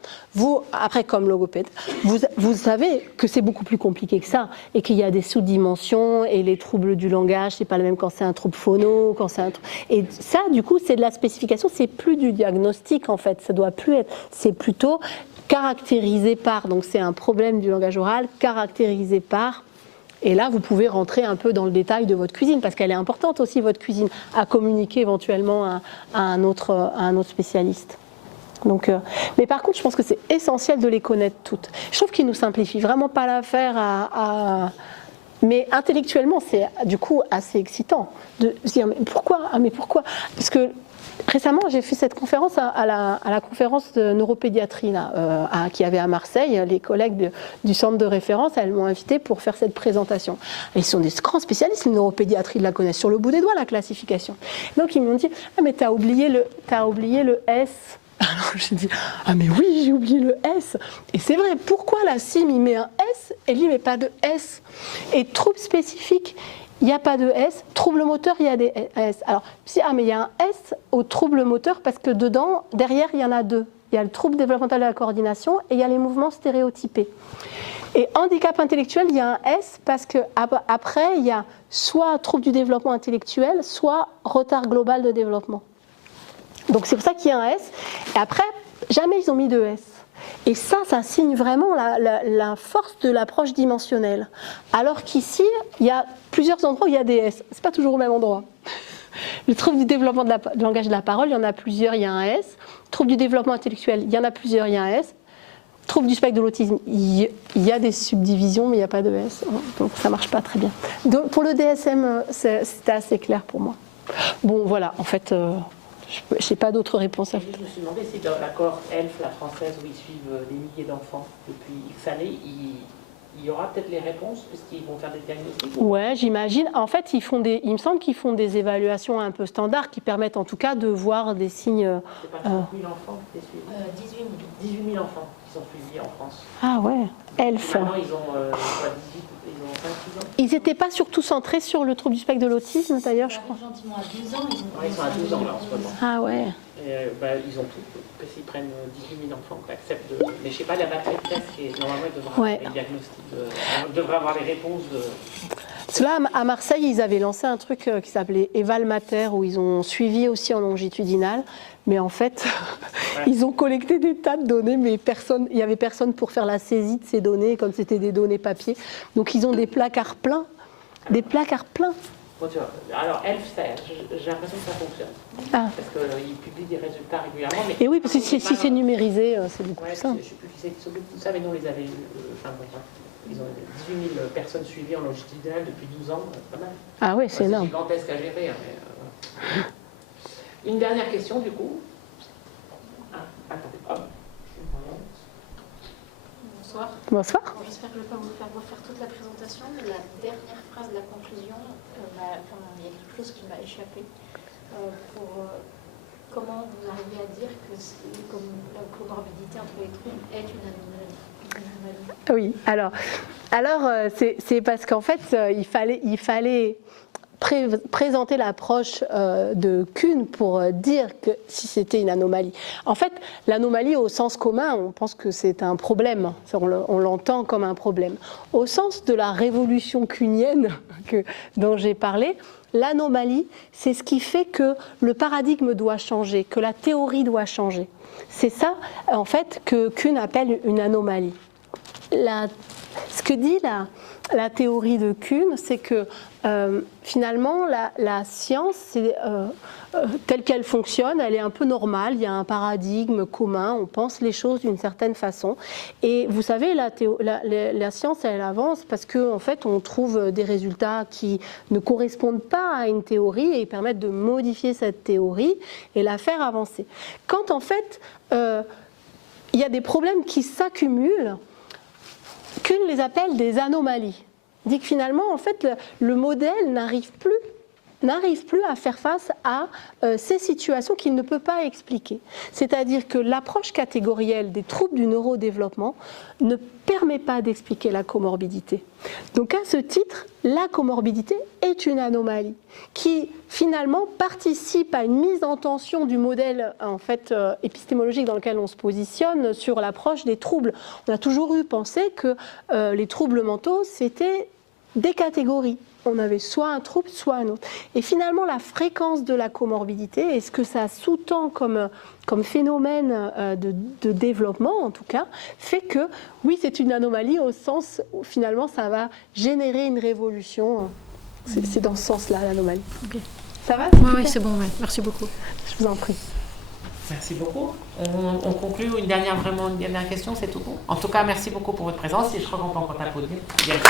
après comme logopède, vous savez que c'est beaucoup plus compliqué que ça et qu'il y a des sous-dimensions et les troubles du langage, c'est pas le même quand c'est un trouble phono, quand c'est un trouble... Et ça, du coup, c'est de la spécification, c'est plus du diagnostic en fait, ça doit plus être, c'est plutôt caractérisé par, donc c'est un problème du langage oral, caractérisé par. Et là, vous pouvez rentrer un peu dans le détail de votre cuisine, parce qu'elle est importante aussi, votre cuisine, à communiquer éventuellement à un autre spécialiste. Donc, mais par contre, je pense que c'est essentiel de les connaître toutes. Je trouve qu'ils nous simplifient vraiment pas l'affaire mais intellectuellement, c'est du coup assez excitant de se dire mais pourquoi? Parce que récemment, j'ai fait cette conférence à la conférence de neuropédiatrie qu'il y avait à Marseille. Les collègues du centre de référence, elles m'ont invité pour faire cette présentation. Et ils sont des grands spécialistes, les neuropédiatries la connaissent sur le bout des doigts, la classification. Donc ils m'ont dit « Ah mais t'as oublié le S ». Alors j'ai dit « Ah mais oui, j'ai oublié le S ». Et c'est vrai, pourquoi la CIM il met un S et lui il met pas de S? Et trouble spécifique, il n'y a pas de S. Trouble moteur, il y a des S. Alors, mais il y a un S au trouble moteur parce que derrière, il y en a deux. Il y a le trouble développemental de la coordination et il y a les mouvements stéréotypés. Et handicap intellectuel, il y a un S parce qu'après, il y a soit trouble du développement intellectuel, soit retard global de développement. Donc c'est pour ça qu'il y a un S. Et après, jamais ils ont mis de S. Et ça signe vraiment la force de l'approche dimensionnelle. Alors qu'ici, il y a plusieurs endroits où il y a des S. C'est pas toujours au même endroit. Le trouble du développement du langage de la parole, il y en a plusieurs, il y a un S. Trouble du développement intellectuel, il y en a plusieurs, il y a un S. Trouble du spectre de l'autisme, il y a des subdivisions, mais il n'y a pas de S. Donc ça ne marche pas très bien. Donc, pour le DSM, c'était assez clair pour moi. Bon, voilà, en fait, je n'ai pas d'autres réponses à vous. Je me suis demandé si dans l'accord ELF, la française, où ils suivent des milliers d'enfants depuis X années, il y aura peut-être les réponses, puisqu'ils vont faire des diagnostics. Ouais, j'imagine. En fait, il me semble qu'ils font des évaluations un peu standards qui permettent en tout cas de voir des signes. C'est pas 30 000 enfants qui suivent 18 000 enfants qui sont suivis en France. Ah ouais, ELF. Maintenant, ils ont 18, ils ont 5-6 ans. Ils n'étaient pas surtout centrés sur le trouble du spectre de l'autisme, d'ailleurs, je crois. Gentiment à 12 ans, Ils sont à 12 ans là en ce moment. Ah ouais. Et, ils ont tout. Parce qu'ils prennent 18 000 enfants qui acceptent de. Mais je ne sais pas, la batterie de test, normalement, ils devraient avoir les diagnostics, ils devraient avoir les réponses de. Parce que là, à Marseille, ils avaient lancé un truc qui s'appelait Eval Mater, où ils ont suivi aussi en longitudinal. Mais en fait, ils ont collecté des tas de données, mais il n'y avait personne pour faire la saisie de ces données, comme c'était des données papier. Donc, ils ont des placards pleins. Des placards pleins. Bon, tu vois, alors, ELF, j'ai l'impression que ça fonctionne. Ah. Parce qu'ils publient des résultats régulièrement. Mais et oui, parce que si c'est numérisé, c'est beaucoup plus simple. Je ne sais plus qui c'est qui s'occupe de tout ça, mais nous, on les avait eu. Ils ont 18 000 personnes suivies en longitudinal depuis 12 ans, pas mal. Ah oui, c'est énorme. C'est gigantesque à gérer. Une dernière question, du coup. Attendez, hop. Bonsoir. Bonsoir. Bon, j'espère que je ne vais pas vous faire refaire toute la présentation, mais la dernière phrase de la conclusion, il y a quelque chose qui m'a échappé. Comment vous arrivez à dire que la comorbidité entre les troubles est une anomalie? Oui, alors c'est parce qu'en fait, il fallait présenter l'approche de Kuhn pour dire que si c'était une anomalie. En fait, l'anomalie au sens commun, on pense que c'est un problème, on l'entend comme un problème. Au sens de la révolution kuhnienne dont j'ai parlé, l'anomalie, c'est ce qui fait que le paradigme doit changer, que la théorie doit changer. C'est ça, en fait, que Kuhn appelle une anomalie. Ce que dit la théorie de Kuhn, c'est que finalement, la science, telle qu'elle fonctionne, elle est un peu normale, il y a un paradigme commun, on pense les choses d'une certaine façon. Et vous savez, la science, elle avance parce qu'en fait, on trouve des résultats qui ne correspondent pas à une théorie et permettent de modifier cette théorie et la faire avancer. Quand en fait, il y a des problèmes qui s'accumulent, Kuhn les appelle des anomalies. Il dit que finalement, en fait, le modèle n'arrive plus à faire face à ces situations qu'il ne peut pas expliquer. C'est-à-dire que l'approche catégorielle des troubles du neurodéveloppement ne permet pas d'expliquer la comorbidité. Donc à ce titre, la comorbidité est une anomalie qui finalement participe à une mise en tension du modèle en fait, épistémologique dans lequel on se positionne sur l'approche des troubles. On a toujours eu pensé que les troubles mentaux, c'était des catégories. On avait soit un trouble, soit un autre. Et finalement, la fréquence de la comorbidité et ce que ça sous-tend comme phénomène de développement, en tout cas, fait que, oui, c'est une anomalie au sens où finalement, ça va générer une révolution. C'est dans ce sens-là, l'anomalie. Okay. Ça va? Oui, c'est bon, ouais. Merci beaucoup. Je vous en prie. Merci beaucoup. On conclut une dernière question, c'est tout bon. En tout cas, merci beaucoup pour votre présence et je crois qu'on peut encore t'applaudir. Merci.